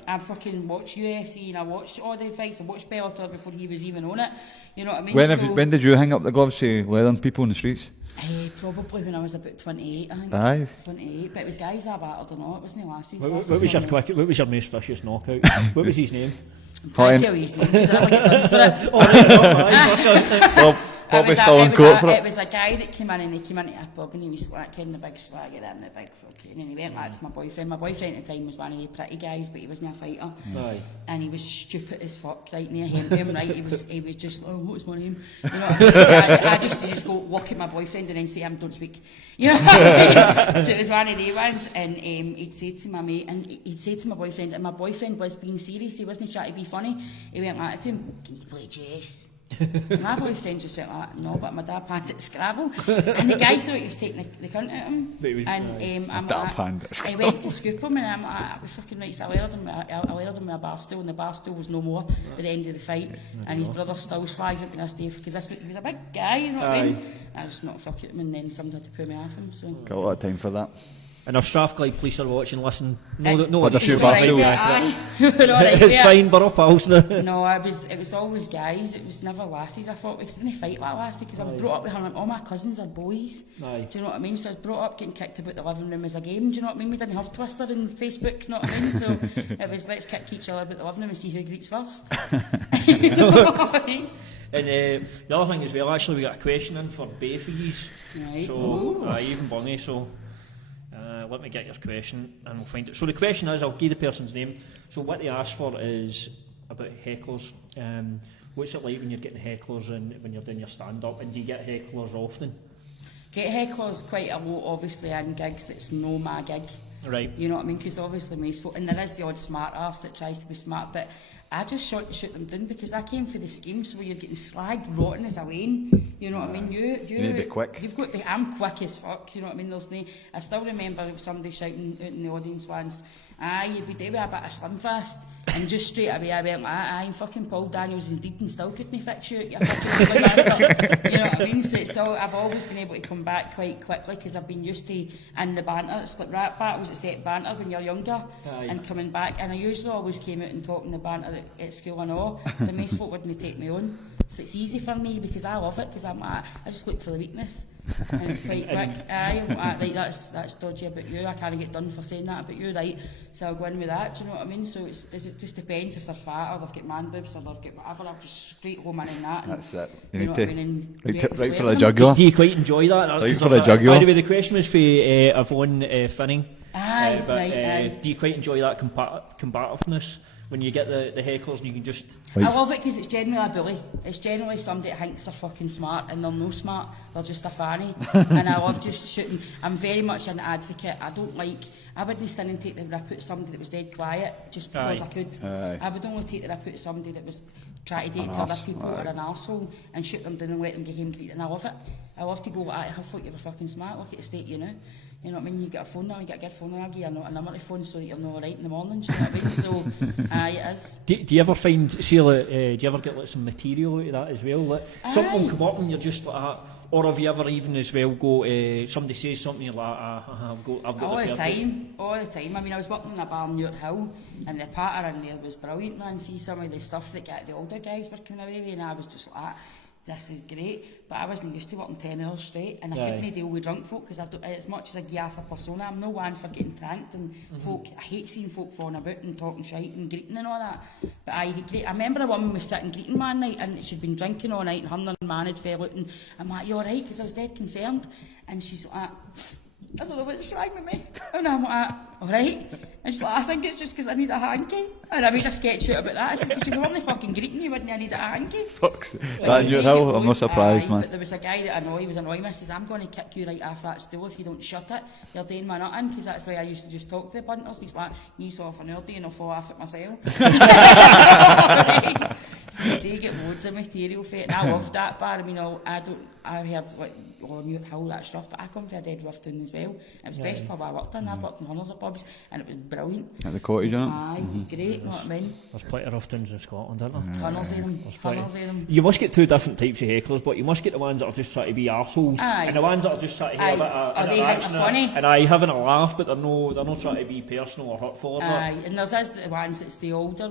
I fucking watch UFC and I watched all the fights, I watched Bellator before he was even on it, you know what I mean? When did you hang up the gloves to leathering people in the streets? Probably when I was about 28, I think. Aye. 28, but it was guys I battled or not, it wasn't lassies. What was your most vicious knockout? What was his name? Can't tell you his name because I don't get done for it. Probably still in court for it. It was a guy that came in and he came into a pub and he was like in the big swagger and the big fucking, and he went like to my boyfriend. My boyfriend at the time was one of the pretty guys, but he wasn't a fighter. Aye. And he was stupid as fuck, right near him, right? He was just, oh, what's my name? You know what I mean? I just go look at my boyfriend and then say, don't speak. You know what I mean? So it was one of the ones, and he'd say to my mate, and he'd say to my boyfriend, and my boyfriend was being serious, he wasn't trying to be funny. He went like to him, can you play chess? My boyfriend just went like, no, but my dad panned at Scrabble. And the guy thought he was taking the cunt at him. And I'm like, I went to scoop him and I'm like, I was fucking right, so I layered him with a bar stool and the bar stool was no more at the end of the fight. And his brother still slags it to this day because he was a big guy, you know what I mean? I just not fuck at him and then somebody had to pull me off him. So. Got a lot of time for that. And if Strathclyde police are watching, listen, Had a few battles. It's fine, we're up pals now. No, it was always guys, it was never lassies. I thought, because I didn't fight like a lassie, because I was brought up with her, like, all my cousins are boys. Aye. Do you know what I mean? So I was brought up getting kicked about the living room as a game, do you know what I mean? We didn't have Twister and Facebook, you know what I mean? So it was, let's kick each other about the living room and see who greets first. You know what I mean? And the other thing as well, actually, we got a question in for both of yous. Right. So, even Bungie, so... let me get your question and we'll find it. So the question is, I'll give the person's name. So what they asked for is about hecklers. What's it like when you're getting hecklers and when you're doing your stand-up, and do you get hecklers often? Get hecklers quite a lot, obviously, in gigs that's no my gig. Right. You know what I mean? Because obviously most folk, and there is the odd smart arse that tries to be smart, but I just shoot them down because I came for the scheme, so you're getting slagged rotten as a Wayne. You know what I mean? You need to be quick. You've got to be, I'm quick as fuck, you know what I mean? I still remember somebody shouting out in the audience once, you'd be doing a bit of Slim Fast, and just straight away I went, I'm fucking Paul Daniels indeed and still couldn't fix you, you fucking Slim Faster. You know what I mean? So I've always been able to come back quite quickly because I've been used to in the banter. It's like rap battles, it's set banter when you're younger. Aye. And coming back, and I usually always came out and talking the banter at school and all, so most folk wouldn't take me on. So it's easy for me because I love it, because I'm like, I just look for the weakness. And it's quite quick. Right, that's dodgy about you. I can't get done for saying that about you, right? So I'll go in with that, do you know what I mean? So it just depends if they're fat or they've got man boobs or they've got whatever. I'll just straight home in that. And, that's it. You need to right for the jugular. Do you quite enjoy that? Right for the jugular. By the way, the question was for Yvonne Finning. Aye. Do you quite enjoy that combativeness? When you get the hecklers and you can just... I love it because it's generally a bully. It's generally somebody that thinks they're fucking smart and they're no smart, they're just a fanny. And I love just shooting. I'm very much an advocate. I wouldn't stand and take the rip at somebody that was dead quiet just because I could. I would only take the rip at somebody that was trying to date to other people or an arsehole and shoot them down and let them get him greeted. And I love it. I love to go, I thought you were fucking smart, look at the state you know. You know what I mean? You get a phone now, you get a good phone now, you get a number to phone so that you're not alright in the morning, do you know what I mean? So, it is. Do you ever find, Sheila, do you ever get like some material out of that as well? Like, something will come up and you're just like that, or have you ever even as well go, somebody says something, you're like, I've got all the time. I mean, I was working in a bar near Hill, and the patter in there was brilliant, man. See some of the stuff that the older guys were coming away with, and I was just like, this is great, but I wasn't used to working 10 hours straight, and I couldn't deal with drunk folk, because as much as I give off a persona, I'm no one for getting tanked, and folk, I hate seeing folk falling about and talking shite and greeting and all that, but I remember a woman was sitting greeting one night, and she'd been drinking all night, and her and her man had fell out, and I'm like, you alright? Because I was dead concerned, and she's like, I don't know what's wrong with me. And I'm like, alright. And she's like, I think it's just because I need a hanky. And I made a sketch out about that. It's because if you were only fucking greeting you, wouldn't you need a hanky? Fuck's that in your hill? I'm not surprised, man. But there was a guy that I know, he was annoying me, says, I'm going to kick you right off that stool if you don't shut it. You're doing my nutting, because that's why I used to just talk to the punters. He's like, knees off an eardy and I'll fall off it myself. So you do get loads of material for it, and I loved that bar. I mean, I heard like New Hill, that stuff, but I come from a dead rough town as well. It was the best pub I worked in. I've worked in hundreds of pubs, and it was brilliant. At the cottage, isn't it? Aye, it was great, you know what I mean? There's plenty of rough towns in Scotland, aren't there? Tunnels of them, tunnels of them. You must get two different types of hecklers, but you must get the ones that are just trying to be arseholes, and the ones that are just trying to have a bit of interaction, funny. and I having a laugh, but they're not trying to be personal or hurtful. Aye, and there's the ones that's the older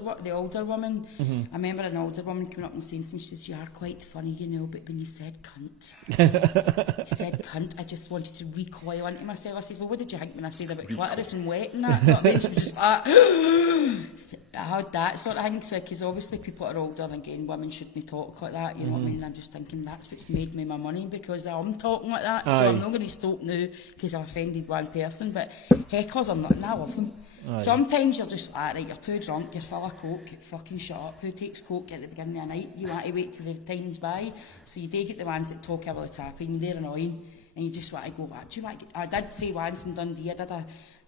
woman. I remember an older woman coming up and saying to me, she says, you are quite funny, you know, but when you said cunt, I just wanted to recoil into myself. I says, well, what did you think when I said about clitoris and wet and that? You know what I mean? She was just like, I had that sort of thing, because obviously people are older, and again, women shouldn't talk like that, you know what I mean? And I'm just thinking, that's what's made me my money, because I'm talking like that. So I'm not going to stop now because I've offended one person, but hecklers are nothing, I love them. Sometimes you're just like, right, you're too drunk, you're full of coke, fucking shut up. Who takes coke at the beginning of the night? You want to wait till the time's by. So you do get the ones that talk over the tap, and they're annoying, and you just want to go, what do you want to get? I did say once in Dundee, I did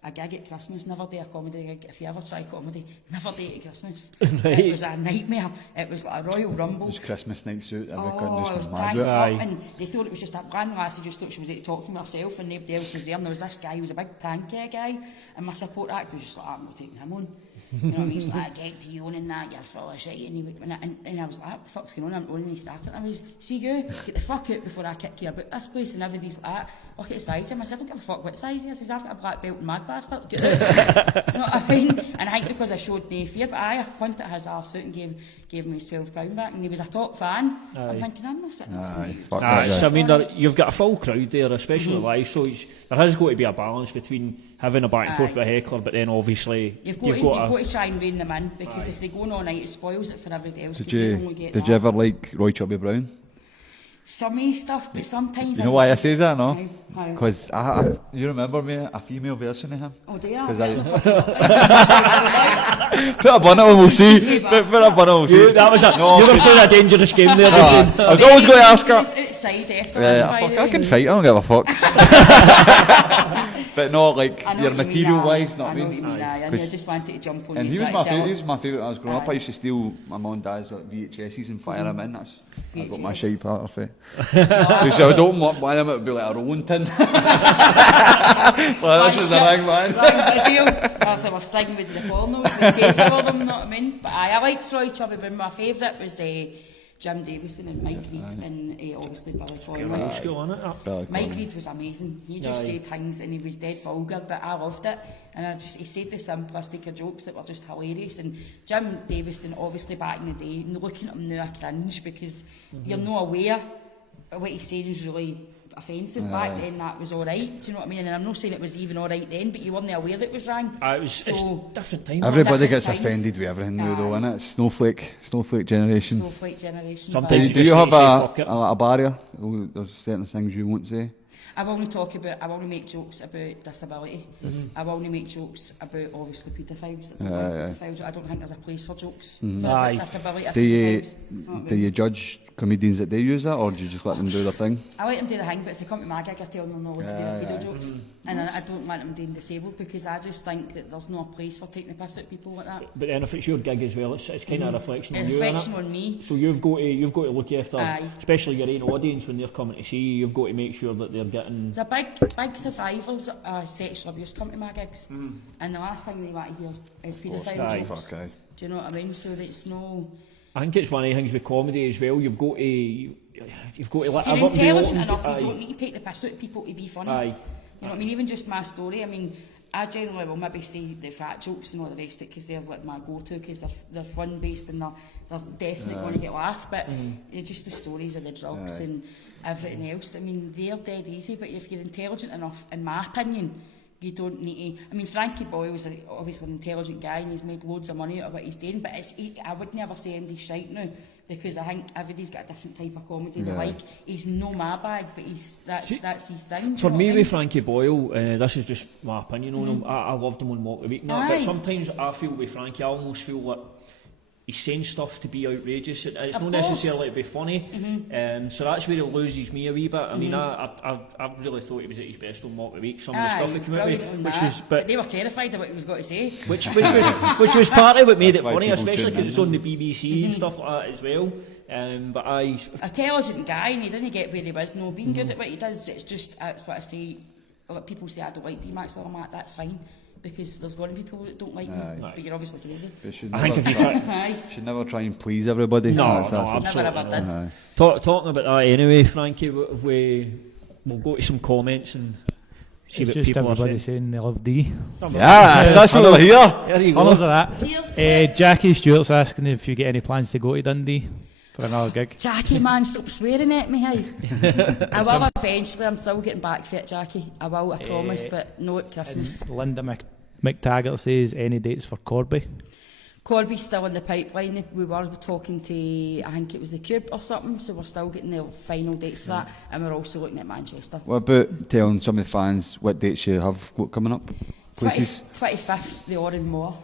a gig at Christmas, never do a comedy gig. If you ever try comedy, never do it at Christmas. It was a nightmare. It was like a Royal Rumble. It was Christmas night suit, every I was tanked up, and they thought it was just that one lassie just thought she was there to talk to me herself, and nobody else was there, and there was this guy who was a big tanky guy, and my support act was just like, I'm not taking him on. You know what I mean? He's like, get to you and that, you're full of shit. And I was like, what the fuck's going on? I'm only he started. And I was, see you, get the fuck out before I kick you about this place. And everybody's like, look at the size of him. I said, I don't give a fuck what size he is. I said, I've got a black belt and mad bastard. Get out. You know what I mean? And I think because I showed no fear, but I pointed at his arse out and gave him his £12 back. And he was a top fan. I'm thinking, I'm not sitting there. So I mean, you've got a full crowd there, especially live, so there has got to be a balance between having a back and forth with a heckler, but then obviously you've got to try and rein them in, because if they go on all night, it spoils it for everybody else. Did you ever like Roy Chubby Brown? Some of his stuff, but sometimes... You know why I say that, no? Because you remember me, a female version of him? Oh, do you? Put a bun on, we'll see. Put a bun on, we'll see. You were playing a dangerous game there. I was always going to ask her. Outside afterwards, I can fight, I don't give a fuck. But no, like, your material-wise, not me. I just wanted to jump on. And he was my favourite when I was growing up. I used to steal my mum and dad's VHSs and fire them in. I got my shy part of it. So I would open up one of them, it would be like a rolling tin. Well, this is a ring, man. If they were singing with the pornos, they'd take for them, you know what I mean? But I liked Roy Chubby, but my favourite was Jim Davison and Mike Reid, and obviously Billy Foyle. Mike Reid was amazing. He just said things, and he was dead vulgar, but I loved it. And he said the simplistic of jokes that were just hilarious. And Jim Davison, obviously back in the day, looking at him now, I cringe, because you're not aware of what he's saying is really offensive. Back then that was alright, do you know what I mean? And I'm not saying it was even alright then, but you weren't aware that it was wrong. It's different time. Everybody gets offended with everything now though, innit? Snowflake generation. Sometimes do you have a barrier? There's certain things you won't say? I will only make jokes about disability. I will only make jokes about obviously paedophiles. I don't think there's a place for jokes for disability. Do you judge comedians that they use that, or do you just let them do their thing? I let them do the thing, but if they come to my gig, I tell them they're not allowed to do their pedo jokes. And I don't want them doing disabled, because I just think that there's no place for taking the piss out of people like that. But then if it's your gig as well, it's kind of a reflection on you. A reflection on me. So you've got to look after, especially your own audience when they're coming to see you. You've got to make sure that they're getting. There's a big survivors of sexual abuse come to my gigs, and the last thing they want to hear is paedophile jokes. Do you know what I mean? So that it's no. I think it's one of the things with comedy as well. You've got to let. If you're intelligent enough, you don't need to take the piss out of people to be funny. You know what I mean? Even just my story. I mean, I generally will maybe say the fat jokes and all the rest of it because they're like my go-to because they're fun-based and they're definitely going to get laughed, but it's just the stories of the drugs and everything else. I mean, they're dead easy, but if you're intelligent enough, in my opinion, you don't need to... I mean, Frankie Boyle was obviously an intelligent guy and he's made loads of money out of what he's doing, but I would never say MD's shite now because I think everybody's got a different type of comedy they like. He's no my bag, but that's his thing. For me, with Frankie Boyle, this is just my opinion on him. I loved him on Walk the Week, but sometimes I feel with Frankie, I almost feel like he's saying stuff to be outrageous. It's not necessarily to be funny, so that's where he loses me a wee bit. I mean, I really thought he was at his best on Walk the Week. Some of the stuff he came out with, but they were terrified of what he was going to say. Which was partly what made it funny, especially because it's on the BBC and stuff like that as well. But intelligent guy, and he didn't get where he was. No, being good at what he does, it's just that's what I say. Like, people say I don't like Dee Maxwell. I'm like, that's fine. Because there's going to be people that don't like me, but you're obviously crazy. I think if you should never try and please everybody. No, absolutely never ever did. Talking about that anyway, Frankie, we'll go to some comments and see what people are saying. Saying they love Dee. Yes, that's what we're here. There you go. Colours of that. Cheers. Jackie Stewart's asking if you get any plans to go to Dundee for another gig. Jackie, man, stop swearing at me, hey. I will eventually. I'm still getting back fit, Jackie. I will, I promise, but no at Christmas. Linda McTaggart says any dates for Corby. Corby's still in the pipeline. We were talking to, I think it was the Cube or something, so we're still getting the final dates for that, and we're also looking at Manchester. What about telling some of the fans what dates you have got coming up? Places? 25th, the Oran Moor.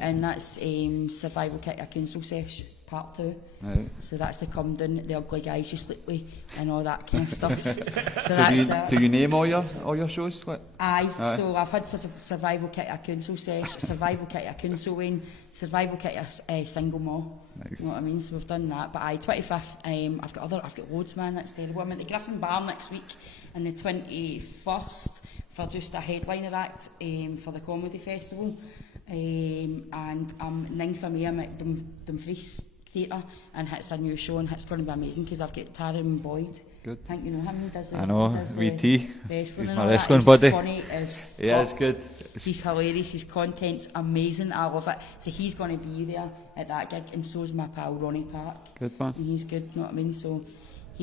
And that's Survival Kit a Council Sesh Part 2. Right. So that's the come down, the ugly guys you sleep with and all that kind of stuff. So do you name all your shows? Aye. So I've had Survival Kit a Council Sesh, Survival Kit a Council Wayne, Survival Kit a Single Mall. Nice. You know what I mean? So we've done that. But 25th, I've got loads, man, that's terrible. I'm at the Griffin Bar next week and the 21st for just a headliner act for the comedy festival. And 9th of May I'm at Dumfries Theatre and it's a new show and it's going to be amazing because I've got Taron Boyd. Good. I think you know him. He does the, I know, VT. Wrestling He's and my all wrestling that. buddy. He's funny as yeah, it's good. He's hilarious, his content's amazing, I love it. So he's going to be there at that gig and so's my pal Ronnie Park. Good man. And he's good, you know what I mean? So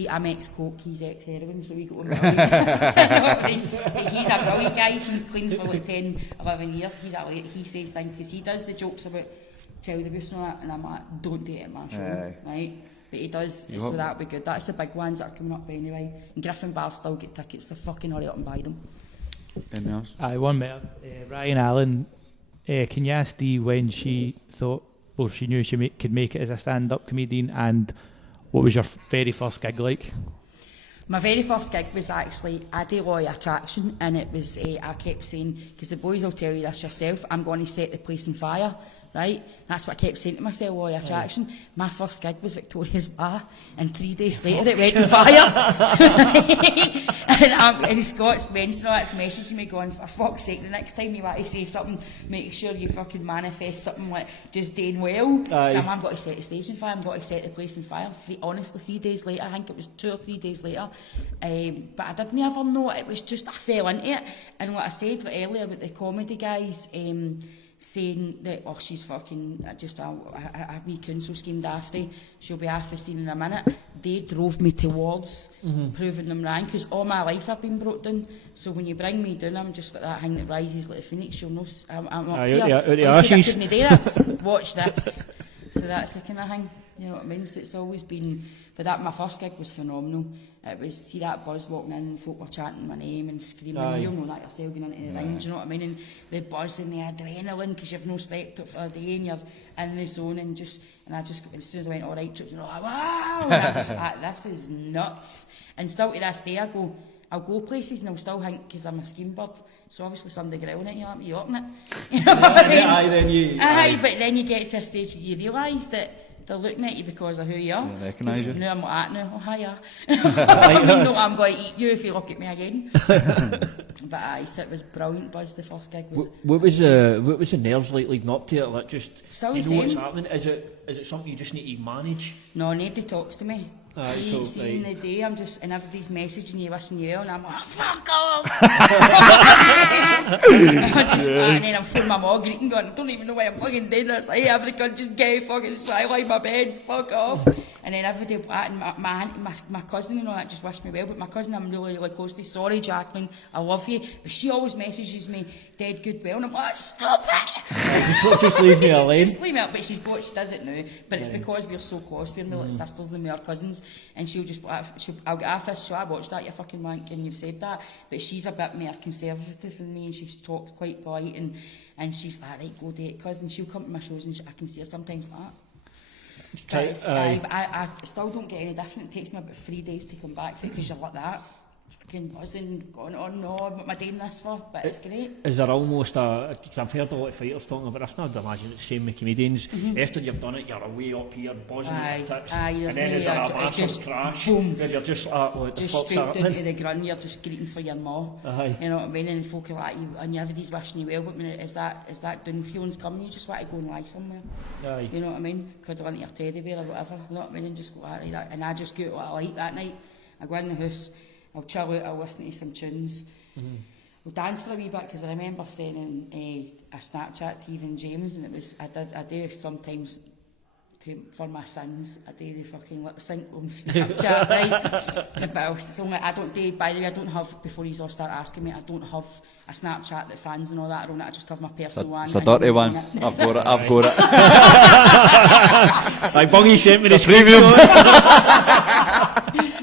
I'm ex-coke, he's ex-heroin, so we got on brilliant. You know what I mean? But he's a brilliant guy, he's been clean for like 10, 11 years. He says things, because he does the jokes about child abuse and all that, and I'm like, don't do it at my show, right? But he does, so that'll be good. That's the big ones that are coming up anyway. And Griffin Bar still get tickets, so fucking hurry up and buy them. Anything else? One minute. Ryan Allen, can you ask Dee when she thought, or she knew she could make it as a stand-up comedian, and what was your very first gig like? My very first gig was actually Addy Loy Attraction, and it was, I kept saying, because the boys will tell you this yourself, I'm going to set the place on fire, right? That's what I kept saying to myself, Loy Attraction. Right. My first gig was Victoria's Bar, and 3 days later it went on fire. And Scott's mentioned all that's messaging me going, for fuck's sake, the next time you want to say something, make sure you fucking manifest something like just doing well. So I've got to set the stage on fire, I've got to set the place on fire. Honestly, 3 days later, I think it was 2 or 3 days later, but I didn't ever know it was just, I fell into it. And what I said earlier about the comedy guys, saying that, oh, she's fucking just a wee council scheme dafty, she'll be off the scene in a minute. They drove me towards proving them wrong, because all my life I've been brought down. So when you bring me down, I'm just like that thing that rises like a phoenix. You'll know I'm up here. I couldn't do this. Watch this. So that's the kind of thing, you know what I mean? So it's always been, but that my first gig was phenomenal. It was, see that buzz walking in and folk were chanting my name and screaming. You'll know that yourself going into the ring, do you know what I mean? And the buzz and the adrenaline, because you've no slept for a day and you're in the zone, and I just, as soon as I went, all right, trips, and wow, and I just like, this is nuts. And still to this day, I'll go places and I'll still think, because I'm a scheme bird, so obviously somebody growling at you, like me, you're it. You know what I mean? But then you get to a stage where you realise that they're looking at you because of who you are. They recognise you. No, I'm like that now. Oh, hiya. I mean, no, I'm going to eat you if you look at me again. But so it was brilliant buzz, the first gig. What was the nerves like leading up to it? Like, just, still you the know same. What's happening? Is it something you just need to manage? No, nobody talks to me. See in the day, I'm just, and everybody's messaging you, wishing you well, and I'm like, fuck off! And then I'm phoning my mom, greeting, going, I don't even know why I'm fucking doing this. Hey, everyone, just get fucking skyline my bed, fuck off. And then everybody, and my cousin and all that just wished me well, but my cousin I'm really, really close to, sorry Jacqueline, I love you, but she always messages me dead good well, and I'm like, stop it! Just leave me alone. Just leave me out, but she does it now, but it's because we're so close, we're more like sisters than we are cousins, and she'll just, I'll get a fist, so I watched that, you fucking wank, and you've said that, but she's a bit more conservative than me, and she talks quite polite, and she's like, right, go date, cousin, she'll come to my shows, and I can see her sometimes like that. But I still don't get any different. It takes me about 3 days to come back because you're like that. Fucking buzzing, going on, no, what am I doing this for? But it's great. Is there almost because I've heard a lot of fighters talking about this, and I'd imagine it's the same with comedians. After you've done it, you're away up here, buzzing at the tits, and then is there a massive crash, boom, where you're just like, what the fuck's straight happening? down to the ground, you're just greeting for your ma. You know what I mean? And folk are like, and everybody's wishing you well, but is that down feelings coming? You just want to go and lie somewhere. You know what I mean? Cuddle into your teddy bear or whatever, you know what I mean? And just go like that. And I just go out what I like that night. I go in the house, I'll chill out, I'll listen to some tunes. We'll dance for a wee bit, because I remember sending a Snapchat to even James, and it was, I do sometimes for my sins, I do the fucking lip sync on Snapchat, right? But I don't do, by the way, I don't have, before you all start asking me, I don't have a Snapchat that fans and all that are on it, I just have my personal one. It's a dirty one. I've got it. Like Bungie sent me the premium.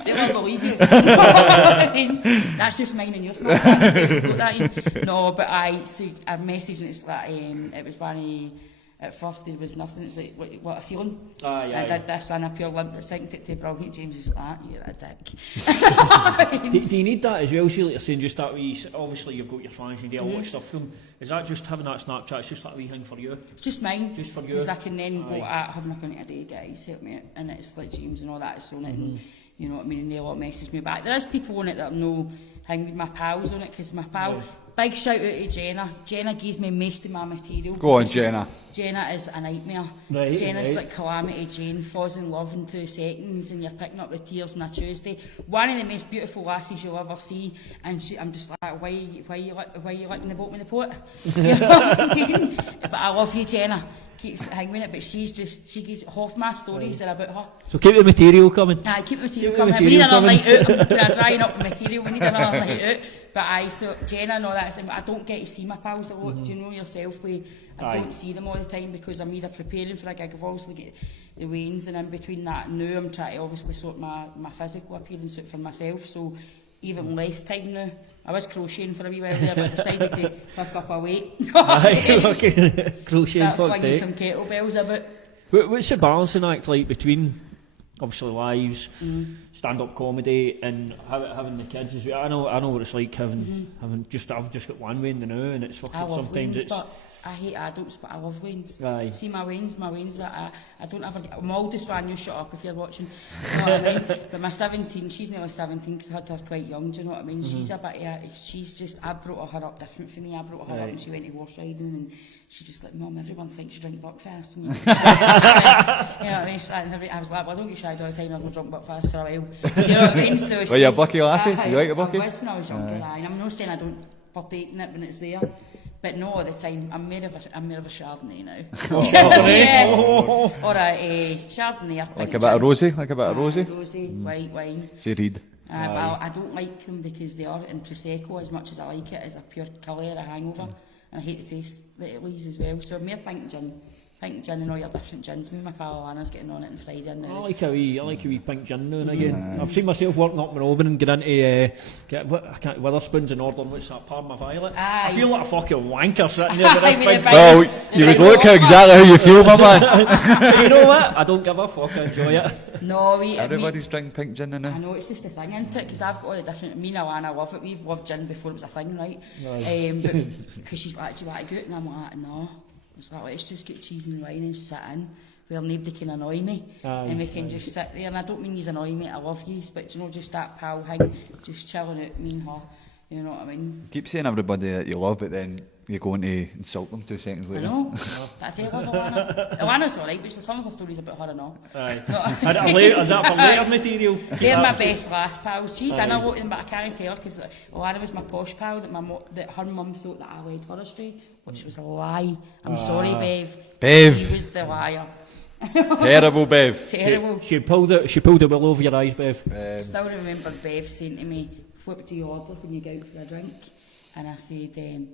They won't believe you. I mean, that's just mine and yours. No, but I messaged, and it's like, it was one at first there was nothing, it's like, what a feeling. I did this one, I pure limp, synced it to brilliant. James is like, you're a dick. Do you need that as well? See, like you're saying, just that wee, obviously you've got your fans, you get a lot of stuff from them. Is that just having that Snapchat, it's just like a wee thing for you? It's just mine. Just for you? Because I can then go, having a cunt a day, guys, help me out. And it's like James and all that is on it, and you know what I mean, and they all message me back. There is people on it that know, hang with my pals on it, because my pal, big shout out to Jenna. Jenna gives me most of my material. Go on, Jenna. Jenna is a nightmare. Jenna's like Calamity Jane, falls in love in 2 seconds, and you're picking up the tears on a Tuesday. One of the most beautiful lassies you'll ever see, and I'm just like, why you licking the bottom of the pot? You know what I mean? But I love you, Jenna. Keeps hanging it, but she gives half my stories are about her. So keep the material coming. Keep the material coming. We need another night out. I'm kind of drying up the material. We need another night out. But so Jenna and all that, I don't get to see my pals a lot. Do you know yourself? I don't see them all the time because I'm either preparing for a gig. I've obviously got the weigh-ins, and in between that, now I'm trying to obviously sort my physical appearance out for myself. So even less time now. I was crocheting for a wee while there, but I decided to pick up a weight. Crocheting, fuck's sake. Some kettlebells a bit. What's the balancing act like between, obviously, lives, stand-up comedy, and having the kids as well? I know what it's like having I've just got one Wayne now, and it's fucking sometimes it's. But I hate adults, but I love Waynes. See my Waynes, I don't ever get... My oldest one, you shut up if you're watching. You know what I mean? But my 17, she's nearly 17 because I had her quite young, do you know what I mean? She's a bit... she's just... I brought her up different for me. I brought her up and she went to horse riding, and she's just like, Mum, everyone thinks you drink Buckfast. And you know what I mean? I was like, well, I don't get shied all the time. I've not drunk Buckfast for a while. You know what I mean? So well, you're a Bucky lassie? You like a Bucky? I was when I was younger, and I'm not saying I don't partake in it when it's there. But no, all the time, I'm more of a Chardonnay now. Yes. Or a Chardonnay. Like a bit of rosy? Rosy, white wine. Say read. Well, I don't like them because they are in Prosecco as much as I like it as a pure colour, a hangover. And I hate the taste that it leaves as well. So more pink gin and all your different gins. Me and my pal Alana's getting on it on Friday. And I like a wee pink gin now and again. I've seen myself working up in Auburn and get into Witherspoons and ordering what's that, Parma Violet. I feel like a fucking wanker sitting there with this big... Well, you would look exactly how you feel, my man. You know what? I don't give a fuck, I enjoy it. No, everybody's drinking pink gin now. I know, it's just a thing, isn't it? Because I've got all the different... Me and Alana love it. We've loved gin before it was a thing, right? Because she's like, do you want to go out? And I'm like, no. I was like, let's just get cheese and wine and sit in where nobody can annoy me, and we can just sit there. And I don't mean you annoy me, I love you, but you know, just that pal thing, just chilling out, me and her. You know what I mean? Keep saying everybody that you love, but then you go on to insult them 2 seconds I later. know. But I tell her Alana. Alana's alright, but some of her stories about her and all. Aye. Is that for later material? They're my best last pals. She's in a lot of them, but I can't tell her because Alana was my posh pal that her mum thought that I led her astray, which was a lie. I'm sorry, Bev. Bev. She was the liar. Terrible, Bev. Terrible. She pulled the wool over your eyes, Bev. I still remember Bev saying to me, "What do you order when you go out for a drink?" And I said,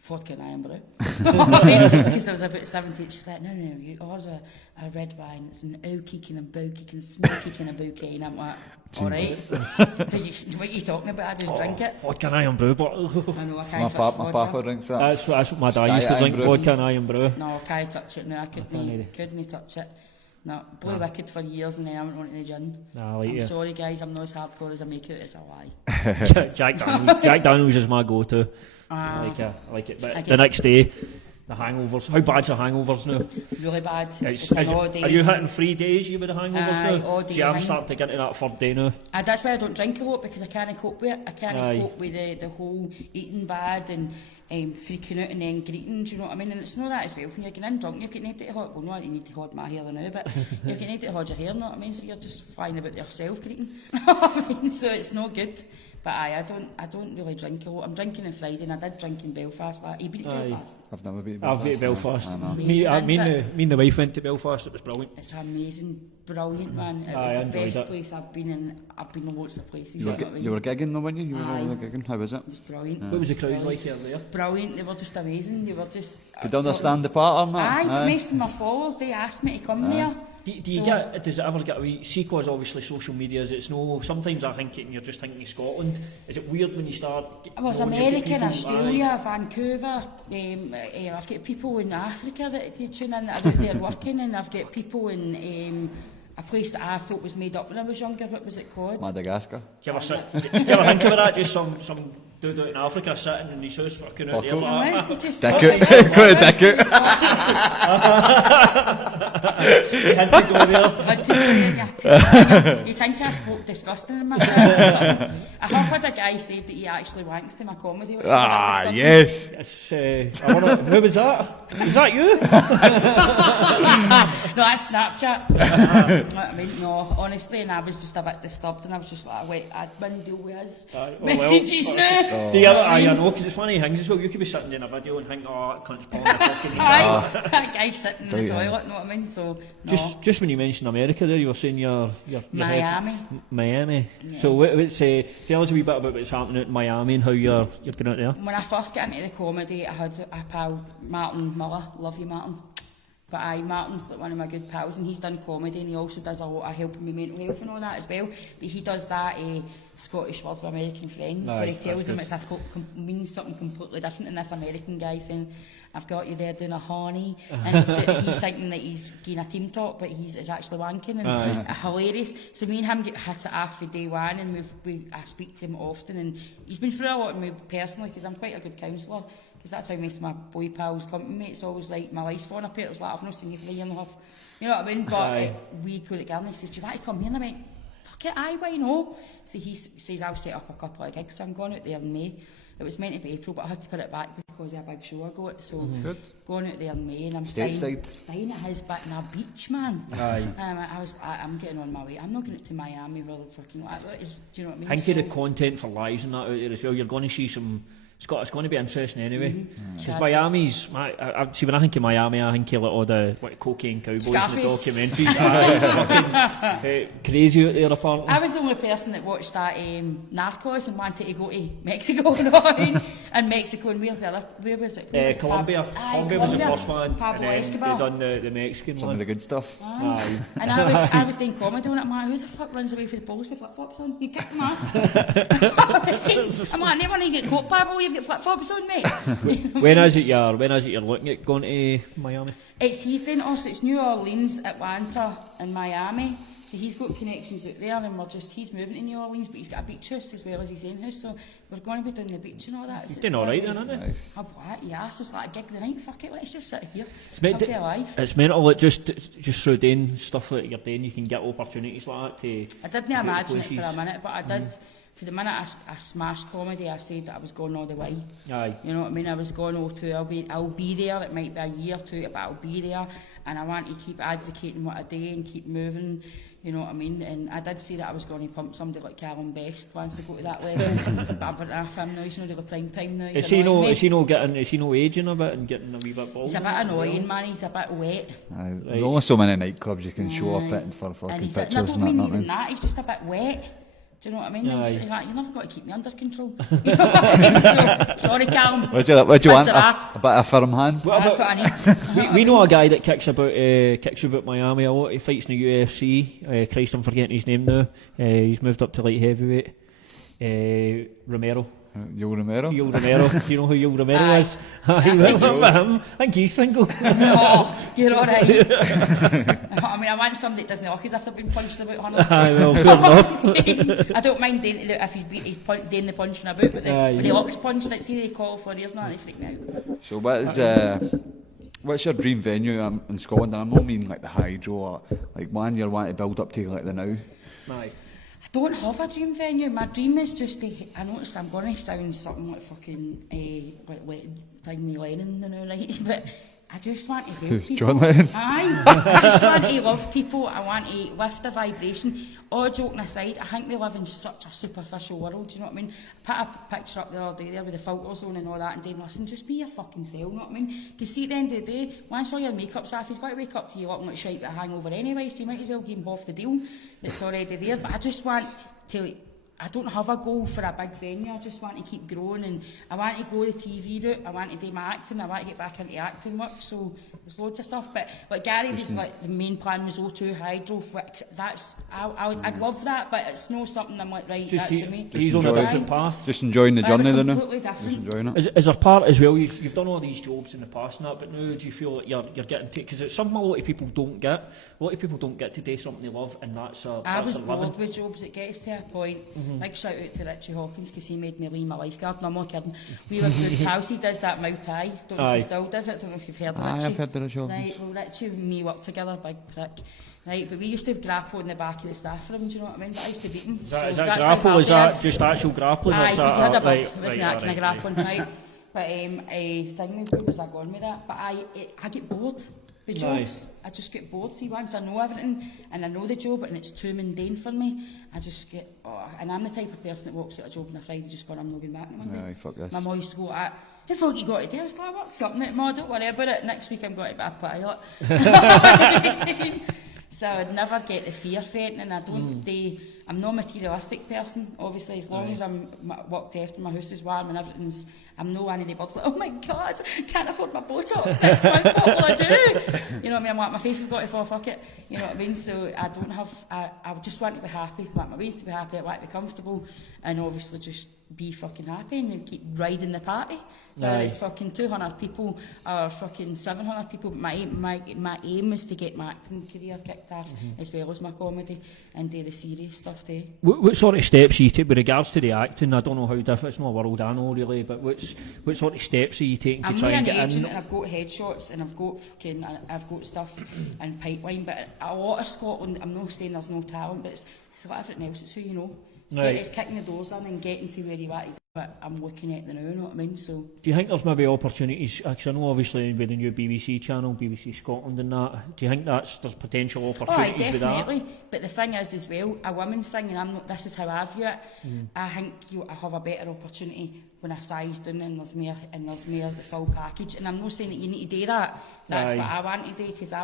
vodka and iron brew. Because I was about 17, she's like, no, you order a red wine, it's an oak-keeking and bow-keeking, smoke-keeking and bouquet. And I'm like, alright. What are you talking about? I just drink it. Vodka and iron brew, but I know, I can't My touch papa vodka. drinks that. that's what my dad used to Iron drink, brew. vodka and iron brew. No, I can't touch it. No, I couldn't touch it. No, Blue Wicked for years and then I went on to the gin. Nah, I like I'm you. sorry guys, I'm not as hardcore as I make it, it's a lie. Jack Daniels is my go-to. I like it. But the next day, the hangovers. How bad's the hangovers now? Really bad. It's an odd day. Are you hitting 3 days you with the hangovers Aye, now? all day See, I'm hang. starting to get into that 3rd day now. That's why I don't drink a lot because I can't cope with it. I can't Aye. cope with the whole eating bad and freaking out and then greeting, do you know what I mean? And it's not that as well. When you're getting in drunk, you've got nobody to hold. Well, no, you need to hold my hair now, but you've got nobody to hold your hair, you know what I mean? So you're just flying about yourself greeting. You know what I mean? So it's no good. But I don't really drink a lot. I'm drinking on Friday and I did drink in Belfast. You've been to Belfast? I've never been to I've Belfast. been to Belfast. I know. Me and the wife went to Belfast. It was brilliant. It's amazing, brilliant, man. It Aye, was I the enjoyed best it. place I've been in. I've been to lots of places. You were gigging though, weren't you? You were Aye. all gigging. How was it? It was brilliant. What was the crowds like here there? Brilliant. They were just amazing. They were just. Could understand the pattern, Aye, that? but most of my followers, they asked me to come there. Do you get? Does it ever get a wee? See, 'cause obviously social media is it's no. Sometimes I think it, and you're just thinking of Scotland. Is it weird when you start? I was knowing you've got America, people- Australia, Vancouver. I've got people in Africa that they tune in that are out there working, and I've got people in a place that I thought was made up when I was younger. What was it called? Madagascar. Do you ever think about that? Just some dude out in Africa sitting in his house fucking out there. Fuck like Yes, that. he just Dick talks out. like Quite a this. dick out. You had to go there. Had to go there. You think I spoke disgusting in my class or something? I have had a guy say that he actually wanks to my comedy. which is a bit disturbing. Yes. It's, I wonder, who was that? Was that you? No, that's Snapchat. You know what I mean? No, honestly, and I was just a bit disturbed, and I was just like, wait, admin deal with us. Well, Messages now. Do you ever, I know, because it's one of the things as well. You could be sitting in a video and think, oh, that cunt's pulling the fucking Aye, that guy's sitting in the Brilliant. toilet, you know what I mean? So, no. Just when you mentioned America there, you were saying your Miami. Miami. Yes. So tell us a wee bit about what's happening at Miami and how you're going out there. When I first got into the comedy, I had a pal, Martin Miller. Love you, Martin. But Martin's like one of my good pals, and he's done comedy, and he also does a lot of helping with mental health and all that as well. But he does that Scottish words with American friends, where he tells them it's means something completely different than this American guy saying, "I've got you there doing a honey," and instead he's thinking that he's getting a team talk, but he's actually wanking, and hilarious. So me and him get hit it off for day one, and I speak to him often, and he's been through a lot of me personally because I'm quite a good counsellor. Because that's how most of my boy pals come to me. It's always like my life's falling apart. It was like, I've not seen you for a year and a half. You know what I mean? But we go together and he said, do you want to come here? And I went, fuck it, why no? So he says, I'll set up a couple of gigs. So I'm going out there in May. It was meant to be April, but I had to put it back because of a big show I got. So going out there in May and I'm staying at his back in a beach, man. And I'm getting on my way. I'm not going to Miami where they're fucking like that. Do you know what I mean? I think the content for lies and that out there as well. You're going to see some. It's going to be interesting anyway. Because Miami's, see when I think of Miami, I think of like all the cocaine cowboys Scarface. in the documentaries. Fucking, crazy out there apparently. I was the only person that watched that Narcos and wanted to go to Mexico, you know what I mean? And Mexico, and where was it? Colombia. Colombia was the first one. Pablo and then Escobar. they done the Mexican Some one. of the good stuff. Aye. And I was doing comedy and I'm like, who the fuck runs away from the police with flip-flops on? You kick them off. I'm like, never need to get caught, Pablo, you've got flip-flops on, mate. When is it you're looking at going to Miami? He's doing also, it's New Orleans, Atlanta and Miami. So he's got connections out there and he's moving to New Orleans, but he's got a beach house as well as his own house, so we're going to be doing the beach and all that. He's doing alright then, isn't it? Nice. Oh, what? Yeah, so it's like a gig of the night, fuck it, let's just sit here. It's mental that just through doing stuff that you're doing, you can get opportunities like that to I didn't go to imagine it for places. a minute, but I did. for the minute I smashed comedy, I said that I was going all the way. Aye. You know what I mean? I was going all to, I'll be there. It might be a year or two, but I'll be there. And I want to keep advocating what I do and keep moving. You know what I mean? And I did say that I was going to pump somebody like Callum Best once I go to that level. But I've been off him now. He's not really prime time now. Is he no aging a bit and getting a wee bit bald? He's a bit annoying, man. He's a bit wet. There's only so many nightclubs you can show up at for fucking And pictures I don't mean and even that. that. He's just a bit wet. Do you know what I mean? Aye. He's like, you've never got to keep me under control. You know what I mean? So, sorry, Callum. What do you want? That's A bit of firm hand? That's what I need. We know a guy that kicks about Miami a lot. He fights in the UFC. Christ, I'm forgetting his name now. He's moved up to light heavyweight. Romero. Yo Romero? Yul Romero. Do you know who Yul Romero Aye. is? Aye, with him. I think he's single. No, you're alright. I mean, I want somebody that doesn't look as if they've been punched about hundreds. Aye, well, fair enough. I don't mind doing, if he's doing the punching about, but when he looks punched, like, see they call for ears and that, they freak me out. So what's your dream venue in Scotland? And I'm not meaning like the Hydro or like one you're wanting to build up to like the Now. Aye. I don't have a dream venue. My dream is just to, I noticed I'm going to sound something like fucking, like Time Lennon, you know, like, but I just want to help people. John Lennon? Aye. I just want to love people. I want to lift the vibration. All joking aside, I think we live in such a superficial world, do you know what I mean? I put a picture up the other day there with the filters on and all that and then listen, just be your fucking self, you know what I mean? Because see, at the end of the day, once all your makeup's off, he's got to wake up to you looking like shite with a hangover anyway, so you might as well give him half the deal that's already there. But I just want to, I don't have a goal for a big venue, I just want to keep growing and I want to go the TV route, I want to do my acting, I want to get back into acting work, so there's loads of stuff. But like Gary was like, the main plan was O2 Hydro, that's, I'd love that, but it's not something I'm like, right, that's for me. He's on a different path. Just enjoying the journey then now? Completely Just different. enjoying it? Is there part as well, you've done all these jobs in the past and that, but now do you feel like you're getting to, because it's something a lot of people don't get. A lot of people don't get to do something they love, and that's a I was living. bored with jobs. It gets to a point. Big shout out to Richie Hawkins because he made me leave my lifeguard. No, I'm not kidding. We were through Kelsey does that Mau Tai. Don't know if he still does it. Don't know if you've heard of Richie. I've heard of Richie Hawkins. Right, well, Richie and me worked together, big prick. Right, but we used to have grapple in the back of the staff room, do you know what I mean? But I used to beat him. Is that that's how grapple? hard Is he that just actual grappling? Aye, or is because he that had a bit. right, Wasn't that kind of grappling, right? But thing with, where was I going with that? But I get bored with jobs. Nice. I just get bored. See, once I know everything and I know the job and it's too mundane for me, I just get, and I'm the type of person that walks out a job on a Friday just going, I'm not going back on Monday. Aye, fuck this. My mum used to go, the fuck you got to do? I was like, work something at Ma, don't worry about it. Next week I'm going to be a pilot. So I'd never get the fear for it, and I don't I'm not a materialistic person, obviously, as long as I'm walked after my house is warm and everything's, I'm no one of the birds like, oh my God, can't afford my Botox next month, what will I do? You know what I mean, I'm like, my face has got to fall, fuck it, you know what I mean? So I don't have, I just want to be happy, I want my waist to be happy, I want to be comfortable, and obviously just be fucking happy and keep riding the party. Whether it's fucking 200 people or fucking 700 people, but my aim is to get my acting career kicked off as well as my comedy and do the serious stuff too. What sort of steps are you take with regards to the acting? I don't know how different, it's not a world I know really, but what sort of steps are you taking to try and get agent in? And I've got headshots and I've got stuff and pipeline, but a lot of Scotland, I'm not saying there's no talent, but it's like everything else, it's who you know. It's kicking the doors in and getting to where you want to go, but I'm looking at the now, you know what I mean? So do you think there's maybe opportunities, because I know obviously with the new BBC channel, BBC Scotland and that, do you think there's potential opportunities with that? Definitely, but the thing is as well, a women thing, and I'm not, this is how I view it, I think I have a better opportunity when I size down and there's more the full package, and I'm not saying that you need to do that, that's what I want to do, because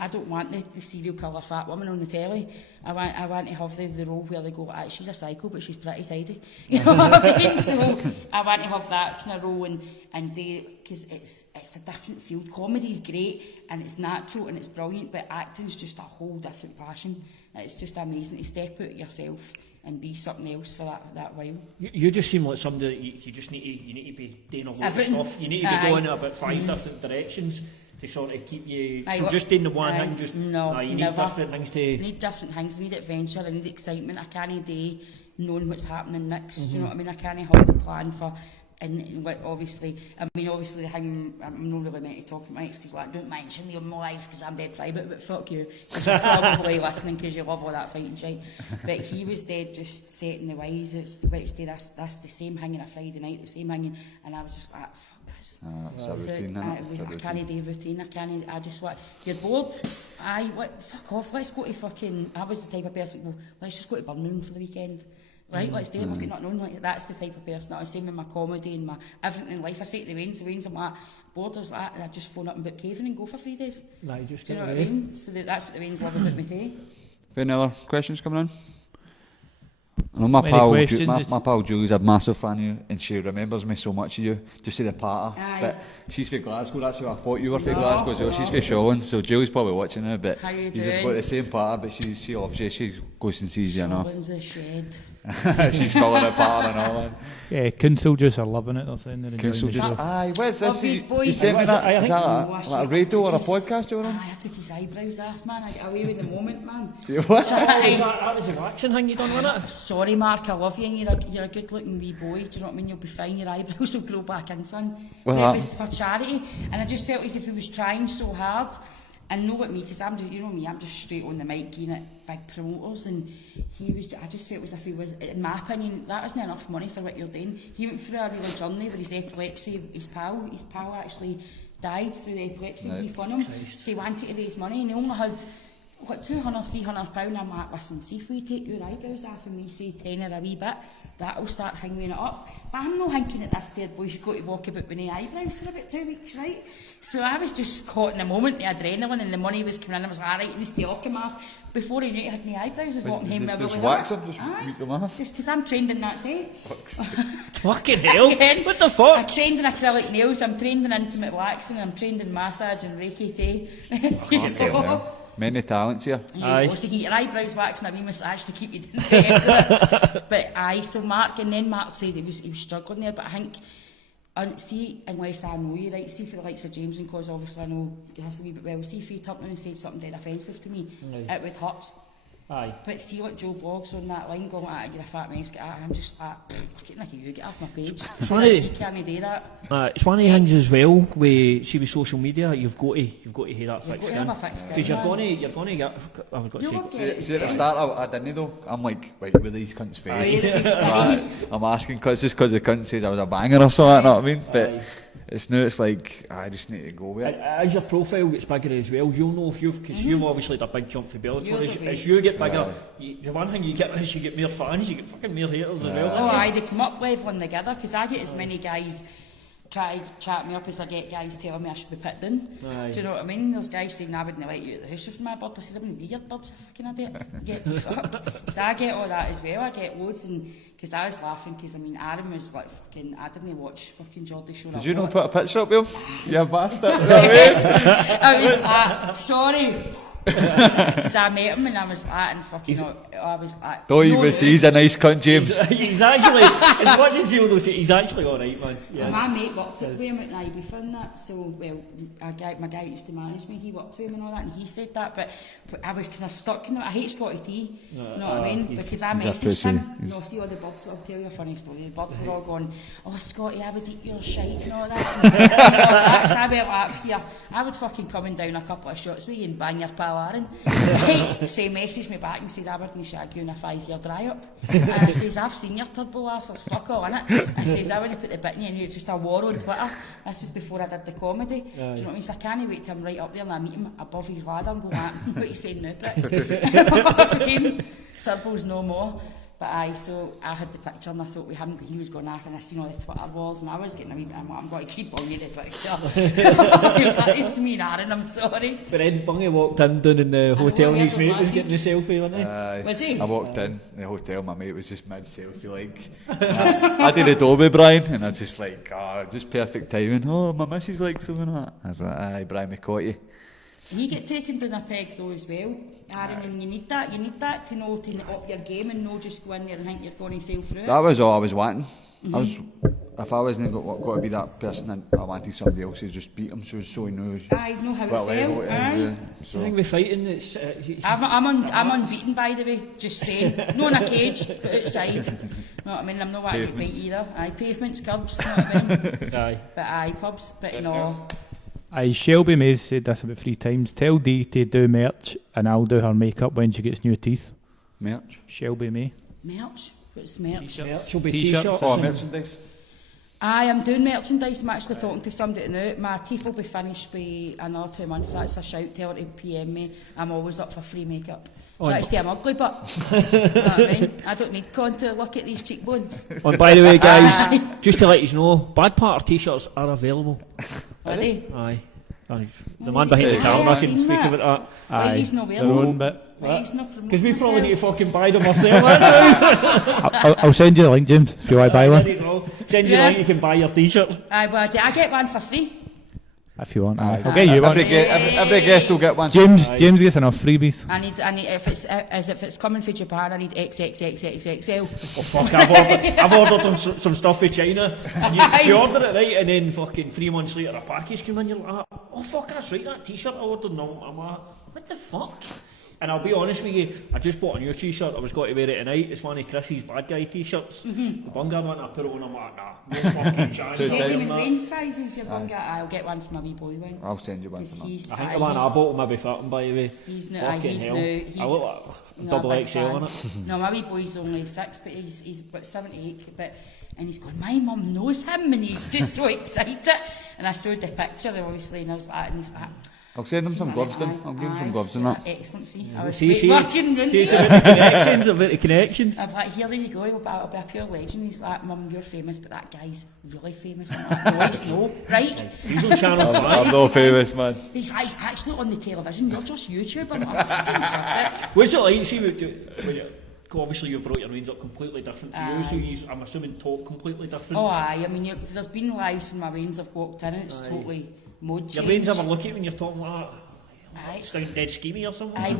I don't want the serial killer fat woman on the telly. I want to have the role where they go, she's a psycho, but she's pretty tidy. You know what I mean? So I want to have that kind of role and do, because it's a different field. Comedy's great and it's natural and it's brilliant, but acting's just a whole different passion. It's just amazing to step out yourself and be something else for that while. You just seem like somebody that you just need to be doing a lot of stuff. You need to be going in about 5 different directions to sort of keep you. So just doing the one thing, just no, you never. need different things to. I need different things. I need adventure. I need excitement. I can't do knowing what's happening next. Do you know what I mean? I can't hold the plan for And obviously, obviously the thing, I'm not really meant to talk about my ex because like, don't mention me on my lives because I'm dead private, but fuck you. Because you're probably listening because you love all that fighting shit. But he was dead just setting the ways. It's that's the same thing on a Friday night, the same thing. And I was just like, fuck this. It's a routine, I can't do routine. I just want, you're bored? Fuck off, let's go to fucking, I was the type of person, well, let's just go to Birmingham for the weekend. Right, let's do it. We've got nothing on. Like, that's the type of person that I was saying with my comedy and my everything in life. I say to the Waynes, I'm like, borders like that, and I just phone up and book caving and go for 3 days. Nah, you just do you know what I mean? So that's what the Waynes love about me too. Any other questions coming in? I know my pal Julie's a massive fan of you, and she remembers me so much of you, just to the party. But she's from Glasgow, that's who I thought you were from Glasgow as well. She's from Shawlands, so Julie's probably watching her, but you've got the same party, but she loves you, she goes and sees you enough. Shawlands the shed. She's falling apart and all that. Yeah, Council Juice are loving it, they're saying they're enjoying Council the Juice, show. aye, what's this? You Boys. sent me that, is that No, a radio or a podcast you were on? I took his eyebrows off, man. I got away with the moment, man. What? That was the waxing thing you done, wasn't it? Sorry, Mark, I love you, and you're a good-looking wee boy. Do you know what I mean? You'll be fine. Your eyebrows will grow back in, son. It was for charity, and I just felt as if he was trying so hard. And know what me, because I'm just, you know me, I'm just straight on the mic, getting at big promoters, and I just felt as if he was, in my opinion, that isn't enough money for what you're doing. He went through a real journey with his epilepsy. His pal actually died through the epilepsy. He phoned him, so he wanted to raise money, and he only had like £200-300. I'm like, listen, see if we take your eyebrows off and we say tenner a wee bit, that'll start hanging it up. But I'm not thinking that this poor boy's got to walk about with no eyebrows for about 2 weeks, right? So I was just caught in a moment, the adrenaline, and the money was coming in. I was like, alright, and to him off. Before he knew he had no eyebrows, I was walking home with just wax them, just rip them off? Just because I'm trained in that day. Fucking hell, Again, what the fuck? I'm trained in acrylic nails, I'm trained in intimate waxing, I'm trained in massage and Reiki too. Many talents here. You also get your eyebrows waxed and a wee massage to keep you doing the But so Mark said he was struggling there, but I think, see, unless I know you, right, see for the likes of James, and because obviously I know he has a wee bit well, see if he turned around and said something dead offensive to me, it would hurt. Aye. But see what Joe Bloggs on that line going, you're a fat mess, get out, and I'm just like, fucking like you, get off my page. You can't do that. It's one of the things as well with social media. You've got to hear that fixed in, because you're going to get. I've got to say. See at the start I didn't though. I'm like, right, with these cunts fair. I'm asking because the cunt says I was a banger or something. You know what I mean? But it's like I just need to go with it. As your profile gets bigger as well, you'll know if because you've obviously had a big jump for Bellator. As you get bigger, the one thing you get is you get more fans, you get fucking more haters as well. Oh aye, they come up leveling together, because I get as many guys try to chat me up as I get guys telling me I should be put down. Do you know what I mean? There's guys saying I wouldn't let you out the house with my bird. I says I wouldn't be your bird, you fucking idiot. Get the fuck. So I get all that as well. I get loads, and because I was laughing, because I mean Aaron was like fucking, I didn't watch fucking Geordie Shore. Did you not put a picture up, Bill? You bastard. I was like, sorry. Because I met him and I was like, and fucking, I was like, don't even say he's a nice cunt, James. He's actually, as much as he'll say, he's actually alright, man. Yes. My mate worked with him at Ibiza and that, so, well, my guy used to manage me, he worked with him and all that, and he said that, but I was kind of stuck in it. I hate Scotty T, you know what I mean? Because I messaged him, see all the birds, I'll tell you a funny story, the birds were all going, oh Scotty, I would eat your shite and all that, and all that. So I went like, here, I would fucking come and down a couple of shots with you and bang your pal Aaron. So he messaged me back and said, I wouldn't shag you in a 5-year dry-up. And I says, I've seen your turbo ass, there's fuck all in it. I says, I wouldn't put the bit in you, and you're just a war on Twitter. This was before I did the comedy. Do you know what I mean? So I can't wait till I'm right up there and I meet him above his ladder and go, what are you saying now, prick? You know what I mean? Turbo's no more. But so I had the picture and I thought he was going off, and I seen all the Twitter wars, and I was getting a wee bit, I'm going to keep on you the picture. He was like, it's me and Aaron, I'm sorry. But then Bungie walked in down in the hotel and his mate was getting the selfie, wasn't he? Was he? I walked in the hotel, my mate was just mid-selfie like. I did Adobe, Brian, and I was just like, just perfect timing. Oh, my missus likes something like that. I was like, aye, Brian, we caught you. You get taken down a peg though as well, Aaron, and you need that to know to up your game and know just go in there and think you're going to sail through it. That was all I was wanting. If I wasn't got to be that person, I wanted somebody else to just beat him, so he knew. I know how what level it is. So I think we're fighting. It's, I'm unbeaten, by the way. Just saying. Not in a cage, but outside. know what I mean? I'm not wanting to bite either. Aye, pavements, curbs, know what I mean? Aye. But aye, pubs, but no. Aye, Shelby Mays said this about 3 times. Tell Dee to do merch and I'll do her makeup when she gets new teeth. Merch? Shelby May. Merch? What's merch? She'll be T-shirts. T-shirts. Oh, merchandise. Aye, I'm doing merchandise. I'm actually talking to somebody now. My teeth will be finished by another 2 months. That's a shout. Tell her to PM me. I'm always up for free makeup. Try to say I'm ugly, but you know what I mean? I don't need contour. Look at these cheekbones. Oh, and by the way, guys, just to let you know, Bad Part T-shirts are available. Are they? Aye. The man behind the camera can speak about that. Why he's not Their wearing own bit. Why he's not Because we probably need to promoting fucking buy them ourselves. I'll send you the link, James, if you want to buy There one. you go. Send you a link, you can buy your T-shirt. Aye, but I get one for free. If you want, I'll get you one. Every guest will get one. James gets enough freebies. I need if it's coming from Japan, I need XXXXXL. Oh fuck, I've ordered some stuff from China. You order it right, and then fucking 3 months later a package came in, you're like, oh fuck, that's right, that T-shirt I ordered. No, I'm like, what the fuck? And I'll be honest with you, I just bought a new T-shirt. I was going to wear it tonight. It's one of Chrissy's bad guy T-shirts. The Bungard one, I put it on. I'm like, nah, no fucking chance. Medium and rain sizes, your bungalow. I'll get one for my wee boy one. I'll send you one. I think the one I bought will maybe fit him, by the way. He's Fucking hell. I look like no, double big XL fan. on it. No, my wee boy's only 6, but he's about 78. And he's going, my mum knows him, and he's just so excited. And I showed the picture, obviously, and I was like, and he's like, I'll send him some gloves then. I'll give him some gloves and that. Excellent, see. I was See, working, it's about the connections. I'm like, here you go, I'll be a pure legend. He's like, Mum, you're famous, but that guy's really famous. I'm like, no, he's no, right? He's on Channel 5. I'm not famous, man. He's actually on the television, you're just YouTube. I'm like, fucking shut it. What's it like, see, when you, obviously you've brought your range up completely different to you, so I'm assuming talk completely different. Oh aye, I mean, there's been lives when my reins have walked in and it's totally mode change. Your brains ever look at you when you're talking like that? Aye. It's down dead schemy or something? Aye,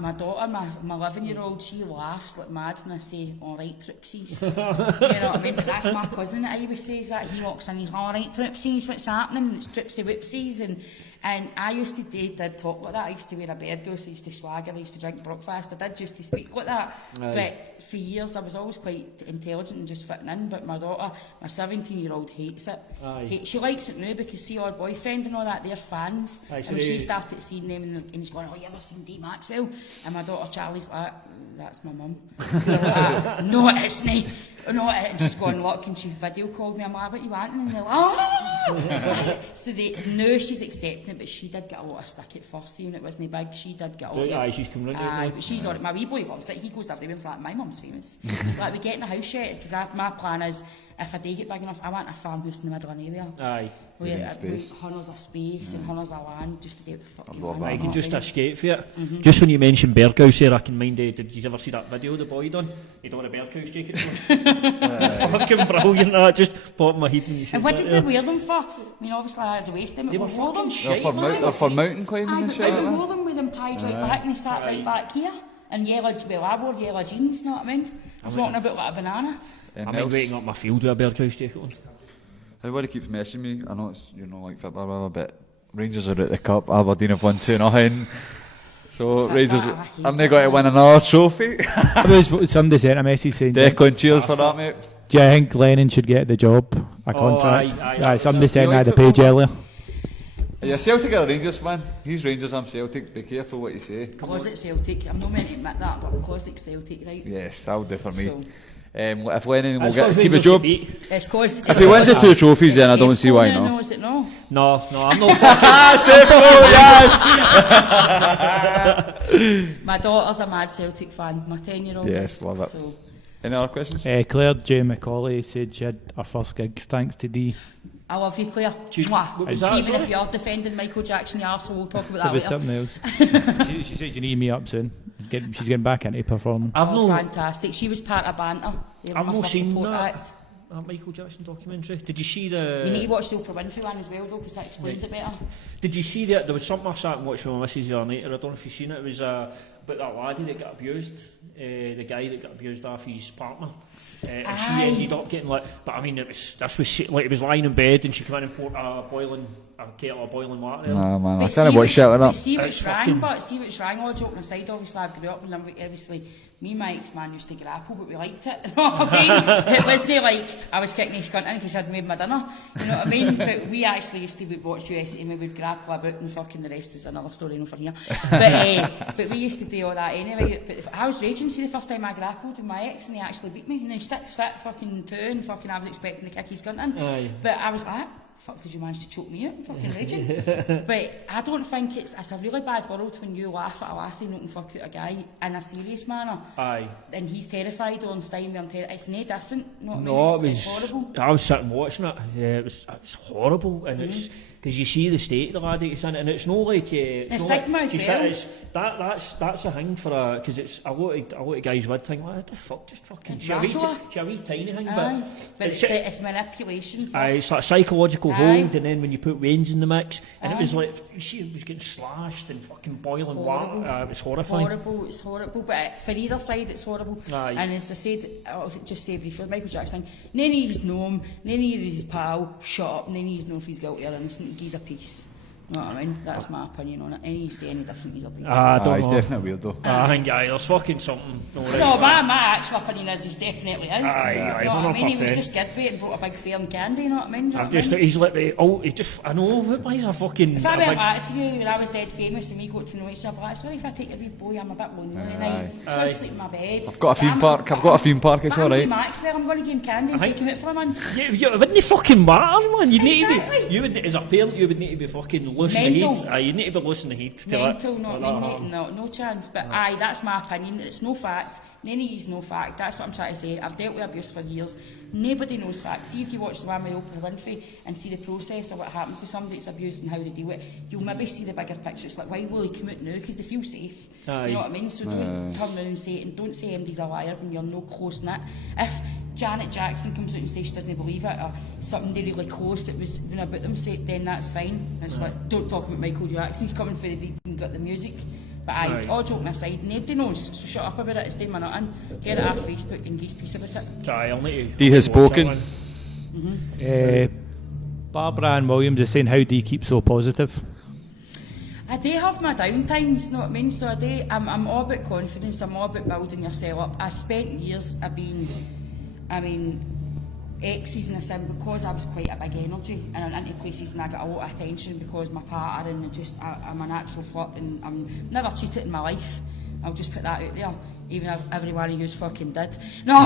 my daughter, my 11-year-old, she laughs like mad when I say, alright, Tripsies. You know what I mean? But that's my cousin that I always says that. He walks in, he's alright, Tripsies, what's happening? It's Tripsy Whipsies. And I used to did talk like that. I used to wear a beard goose, I used to swagger, I used to drink breakfast. I did just to speak like that. Aye. But for years I was always quite intelligent and just fitting in. But my daughter, my 17-year-old, hates it. She likes it now because see our boyfriend and all that, they're fans. Aye, so and she started seeing them and he's going, oh, you ever seen Dee Maxwell? And my daughter Charlie's like, that's my mum. Like, no, it isn't. No, and she's going, look, and she video called me. I'm like, what you wanting? And they're like, oh! So now she's accepting it, but she did get a lot of stick at first, see, when it wasn't big. She did get a lot. Aye, she's coming round. Aye, but she's alright. My wee boy loves it. He goes everywhere and he's like, my mum's famous. He's like, we getting a house yet? Because my plan is, if I do get big enough, I want a farmhouse in the middle of nowhere. Aye. Where hunters of space and hunters of land, just to do it fucking I can just escape for it. Just when you mentioned Berghaus there, I can mind, did you ever see that video the boy done? He done a Berghaus jacket. Fucking brilliant, that just popped in my head when you said and what that. did they wear them for? I mean, obviously I had to waste them. They were fucking shit. They're for mountain climbing and shit. I wore them with them tied right back and they sat right back here. And yellow, well, I wore yellow jeans, you know what I mean? I was walking about like a banana. I'm waking up my field with a Berghaus jacket on. Everybody keeps messaging me. I know it's, like football, but Rangers are at the cup. Aberdeen have won 2-0. So Rangers, I'm not going to win another trophy. Somebody sent a message saying, Declan, cheers for that, mate. do you think Lennon should get the job, a contract? Aye, somebody sent like that the page earlier. Are you a Celtic or a Rangers fan? He's Rangers, I'm Celtic. Be careful what you say. Closet Celtic. I'm not meant to admit that, but I'm closet Celtic, right? Yes, that'll do for me. So, If Lennon will That's keep a job, it's cause if he wins the 2 trophies, then I don't see why not. No, is it no? No, I'm not fucking... Safe goal, yes! My daughter's a mad Celtic fan, my 10-year-old. Yes, love it. So, Any other questions? Claire J. McCauley said she had her first gigs thanks to Dee. I love you, Claire. What was that, Even sorry? if you're defending Michael Jackson, you arsehole, we'll talk about There was that later. something else. she said she'd need me up soon. She's getting back into performing. Fantastic. She was part of Banter. I've not seen that. Act. Michael Jackson documentary. Did you see the... You need to watch the Oprah Winfrey one as well, though, because that explains it better. Did you see that? There was something I sat and watched with my missus the other night, and I don't know if you've seen it. It was about that laddie that got abused, the guy that got abused off his partner. And she ended up getting like, but I mean, this was like, he was lying in bed and she came in and poured a kettle of boiling water. Nah, man, I But can't watch shit like that. See what's wrong, all joking aside, obviously I grew up and obviously me and my ex-man used to grapple, but we liked it. You know what I mean? It wasn't like I was kicking his cunt in because I'd made my dinner. You know what I mean? But we actually used to watch USA and we would grapple about, and fucking the rest is another story over here. But we used to do all that anyway. But I was raging. See, the first time I grappled with my ex and he actually beat me. And he's 6 foot, fucking 2, and fucking I was expecting to kick his cunt in. Aye. But I was like, fuck, did you manage to choke me out? I'm fucking raging. But I don't think it's a really bad world when you laugh at a lassie not and fuck out a guy in a serious manner. Aye. And he's terrified on Stein, it's no different. You know what no, I mean? It's horrible. I was sitting watching it. Yeah, it was horrible, and it's because you see the state of the lad he's in, and it's no like the stigma as well. That's a thing for a because it's a lot of guys would think, what the fuck, just fucking she a wee tiny thing, but it's manipulation. It's like psychological hold, and then when you put Wayne's in the mix, and it was like you see it was getting slashed and fucking boiling water. It was horrifying. It's horrible. But for either side, it's horrible. Aye. And as I said, I'll just say briefly, Michael Jackson, none of yous know him, none of yous his pal. Shut up. None of yous know if he's guilty or innocent. He's a piece. You know what I mean? That's my opinion on it. Any you say any different, he's a piece. I don't know. He's definitely weird though. I think there's fucking something. No, my actual opinion is he definitely is. Aye, you know what I mean? He was 100%. just kid bait and brought a big fair and candy. You know what I mean? He's like I know, but he's a fucking. If I went back to you when I was dead famous and we got to know each other, I'd be like, sorry if I take your wee boy, I'm a bit lonely tonight. Do you want to sleep in my bed? I've got a theme park, it's alright. Dee Maxwell, I'm going to give him candy and take him out for a month. It wouldn't fucking matter, man. You need to be. You would, as a parent, you would need to be fucking loose in the head. You need to be loose in the head. Mental, not no chance. But aye, that's my opinion. It's no fact. None of you's no fact. That's what I'm trying to say. I've dealt with abuse for years. Nobody knows facts. See if you watch the one with Oprah Winfrey and see the process of what happens with somebody that's abused and how they deal with it, you'll maybe see the bigger picture. It's like, why will he come out now? Because they feel safe. Aye. You know what I mean? So don't turn around and say it, and don't say MD's a liar when you're no close in it. If Janet Jackson comes out and says she doesn't believe it, or somebody really close that was doing about them, say then that's fine. It's like, don't talk about Michael Jackson, he's coming for the deep and got the music. But aye, all joking aside, nobody knows, so shut up about it, it's doing my nut in. Get it off Facebook and give peace about it. Aye, I'll need to. Dee has spoken. Barbara Ann Williams is saying, how do you keep so positive? I do have my down times, you know what I mean? So I'm all about confidence, I'm all about building yourself up. I spent years exes in a sense because I was quite a big energy and I'm into places and I get a lot of attention because my partner and I'm a natural flirt and I'm never cheated in my life. I'll just put that out there, even if every one of yous fucking did. No,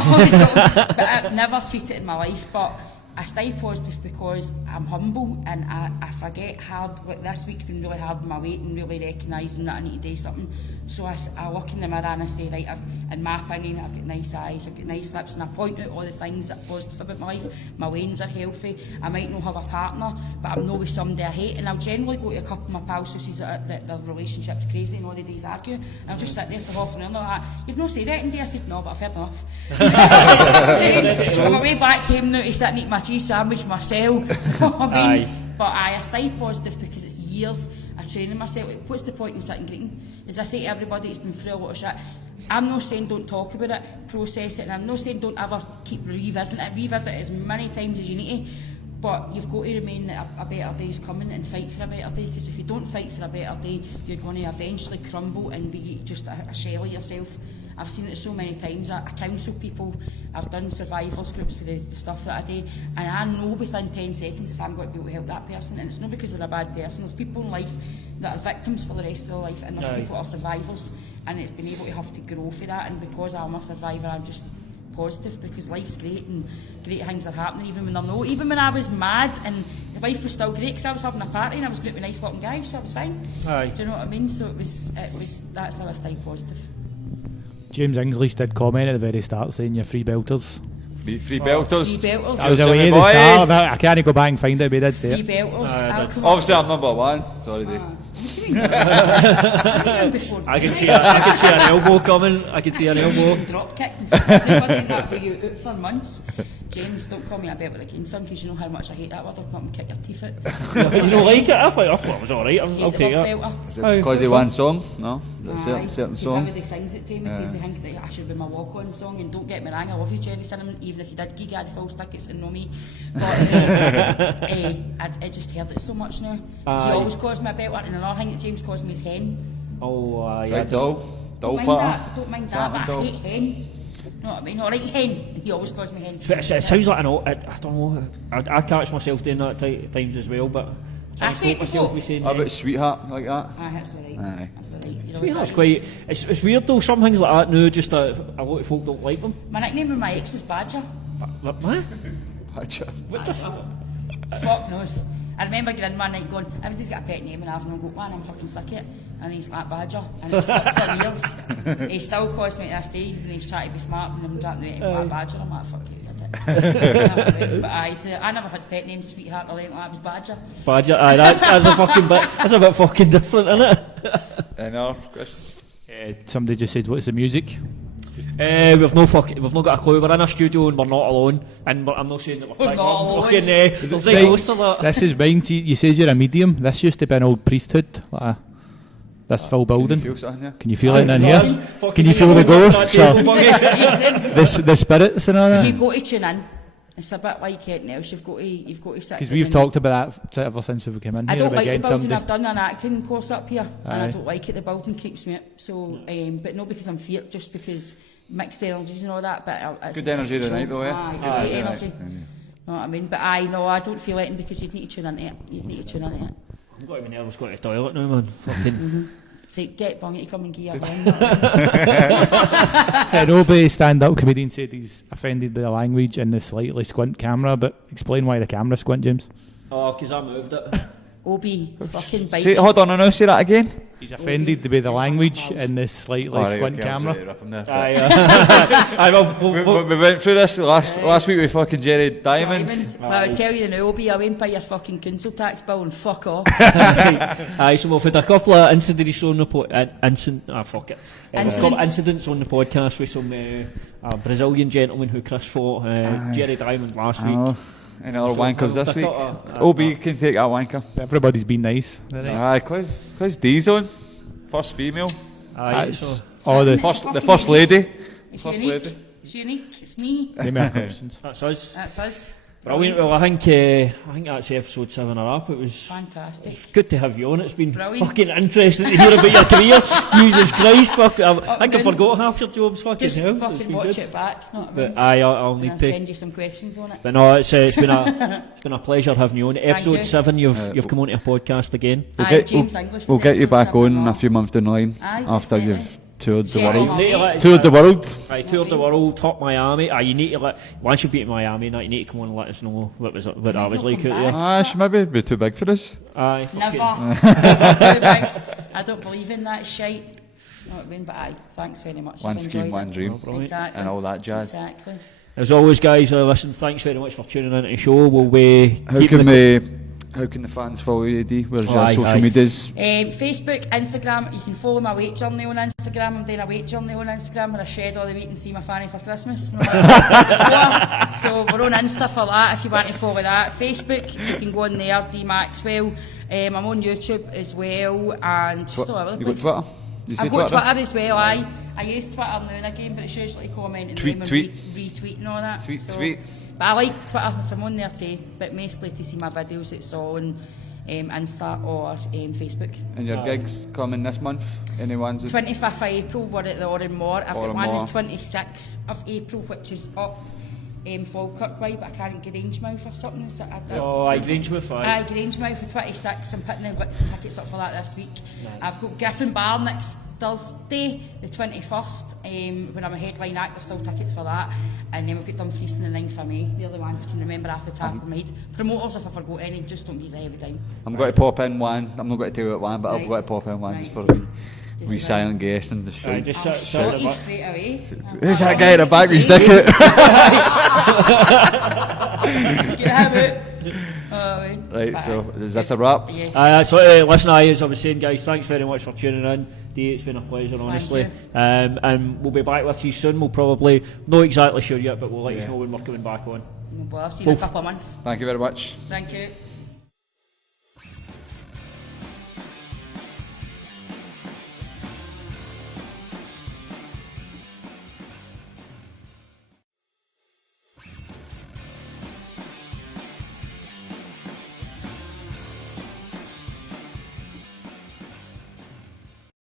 but I've never cheated in my life, but I stay positive because I'm humble and I forget hard. Like this week's been really hard with my weight and really recognising that I need to do something. So I look in the mirror and I say, right, in my opinion, I've got nice eyes, I've got nice lips, and I point out all the things that are positive about my life. My veins are healthy. I might not have a partner, but I'm not with somebody I hate. And I'll generally go to a couple of my pals who says that their relationship's crazy and all they do is argue. And I'll just sit there for half an hour and they're like, you've not said anything, I said, no, but I've heard enough. I'm way back home now to sit and eat my cheese sandwich myself. You know what I mean? But I stay positive because it's years of training myself. What's the point in sitting greeting? As I say to everybody, it's been through a lot of shit. I'm not saying don't talk about it, process it, and I'm not saying don't ever keep revisiting it. Revisit it as many times as you need to. But you've got to remain that a better day is coming and fight for a better day, because if you don't fight for a better day, you're going to eventually crumble and be just a shell of yourself. I've seen it so many times. I counsel people, I've done survivors groups with the stuff that I do, and I know within 10 seconds if I'm going to be able to help that person, and it's not because they're a bad person. There's people in life that are victims for the rest of their life, and there's people that are survivors, and it's been able to have to grow for that. And because I'm a survivor, I'm just positive because life's great and great things are happening even when they're not. Even when I was mad and the life was still great because I was having a party and I was going with nice looking guys, so it was fine. Aye. Do you know what I mean? So it was that's how I stay positive. James English did comment at the very start saying you're free belters. Free belters. Free belters. I was away at the start. I can't go back and find it, but he did say free belters. Obviously I'm number one. Sorry, Dave. I can see an elbow coming. I can see an elbow. Drop kick in front of everybody and that with you out for months. James, don't call me a belter again, son, because you know how much I hate that word. I'll come and kick your teeth out. You don't like it? I thought it was alright. I'll take it. Is it because of one song? No? Certain song? Everybody sings it to me because they think that I should be my walk-on song. And don't get me wrong, I love you, Jerry Cinnamon, even if you did gig, I had the full tickets and know me. But I just heard it so much now. He always calls me a belter, and another thing that James calls me is hen. Oh, yeah. Doll Don't mind patter. that, don't mind that, Salmon but I doll. hate hen. You know what I mean? Alright, hen. He always calls me hen. It sounds like I don't know. I catch myself doing that at times as well, but I say it to folk. saying How about sweetheart, like that? Aye, that's alright. Aye. That's alright. You know, Sweetheart's that- quite. It's weird though. Some things like that now, just a lot of folk don't like them. My nickname with my ex was Badger. What? Gotcha. What the fuck? Fuck knows. I remember going in one night going, everybody's got a pet name and having a go, man, I'm fucking sick of it. And he's like, Badger. And he's stuck for years. He still calls me at this stage when he's trying to be smart and I'm trying to like Badger. I'm like, fuck you, you did. But aye, so I never had pet names, sweetheart or anything like that. It was Badger. Badger. Aye, that's a fucking bit. That's a bit fucking different, isn't it? Any other questions? Somebody just said, what's the music? We've not got a clue. We're in a studio and we're not alone. And I'm not saying that we're We're not alone. fucking. There's no ghosts or that. This is mine. You says you're a medium. This used to be an old priesthood. Like this full building. Feel something, yeah? Can you feel it in here? Fucking Can you feel the ghosts? Or Because the spirits and all that? you've got to tune in. It's a bit like anything else. You've got to sit. Because we've talked about that ever since we came in I here. don't about like the getting building. somebody. I've done an acting course up here, and Aye. I don't like it. The building creeps me up. So, but not because I'm feared, just because mixed energies and all that. But it's Good energy tonight though, yeah? Aye, great energy. Know what I mean? But I don't feel it because you'd need to tune into it. You'd need to tune into it. I've got to be nervous going to the toilet now, man. Fucking. Say, get Bungy to come and give you a An OB stand-up comedian said he's offended by the language and the slightly squint camera, but explain why the camera squint, James. Oh, because I moved it. Obi, fucking bite. Say, hold on, no, say that again. He's offended by the language and the slightly Alright, squint okay, camera. We went through this last week with fucking Jerry Diamond. But I tell you now, Obi, I went by your fucking council tax bill and fuck off. Aye, so we've had a couple of incidents on the fuck it. Incidents. A couple of incidents on the podcast with some a Brazilian gentleman who Chris fought, Jerry Diamond last week. Any other wankers this week? got OB can take that wanker. Everybody's been nice. Aye, quiz D's on. First female. Aye, That's so all the The first lady. It's First unique. lady. It's unique. It's me. name of questions. that's us. That's us. Brilliant. Well, I think that's episode 7 or up. It was Fantastic. good to have you on. It's been Brilliant. fucking interesting to hear about your career. Jesus Christ, fuck! I think I good. forgot half your jobs. Fucking Just hell. It's fucking been watch good. it back. Know what I But mean? I'll And need I'll to. send you some questions on it. But no, it's been a pleasure having you on. Episode you. 7, you've come onto a podcast again. Aye, James English. We'll was get you episode back 7 on and a all. few months down the line Aye, after definitely. you've toured the Share world. on me. Toured the world. I toured the world, top Miami. You need to once you beat Miami, you need to come on and let us know what that was like out come there. Ah, she maybe be too big for us. Aye, Never. fucking- I don't believe in that shite. Know what I mean? But aye, thanks very much. One I've scheme, enjoyed one it. dream. Exactly. And all that jazz. Exactly. As always, guys, listen. Thanks very much for tuning in to the show. We'll be How can the fans follow you, Dee? Where's your Aye, social aye. medias? Facebook, Instagram. You can follow my weight journey on Instagram. I'm doing a weight journey on Instagram where I shed all the weight and see my fanny for Christmas. So we're on Insta for that if you want to follow that. Facebook, you can go on there, Dee Maxwell. I'm on YouTube as well, and just all over the You got place. Twitter? You say I've got Twitter as well, aye. I use Twitter now and again, but it's usually commenting Tweet, them tweet. and retweeting and all that. Tweet. But I like Twitter, so I'm on there too, but mostly to see my videos. It's on Insta or Facebook. And your gigs coming this month? Any ones? 25th of April, we're at the Oranmore. I've got one Oranmore. on 26th of April, which is up Falkirk way, but I can't Grangemouth or something. So Oh, I Grangemouth, aye. Grangemouth for 26. I'm putting the tickets up for that this week. I've got Griffin Bar next Thursday, the 21st, when I'm a headline act. There's still tickets for that. And then we've got Dumfries on the 9th of May. They're the ones I can remember off the top of my head. Promoters, if I forgot any, just don't use a heavy time. I'm going to pop in one. I'm not going to tell you what one, but Right. I'm going to pop in one Right. just for a wee Right. silent guest and the Aye, shout. just I'll shout shot him you up. straight away. Who's that guy in the back with his dick out? Get him out. Oh, wait. Right, so is this a wrap? Yes. So listen, as I was saying, guys, thanks very much for tuning in. Dee, it's been a pleasure, honestly. you. And we'll be back with you soon. We'll probably, not exactly sure yet, but we'll let you Yeah. know when we're coming back on. Well, I'll see you in a couple of months. Thank you very much. Thank you.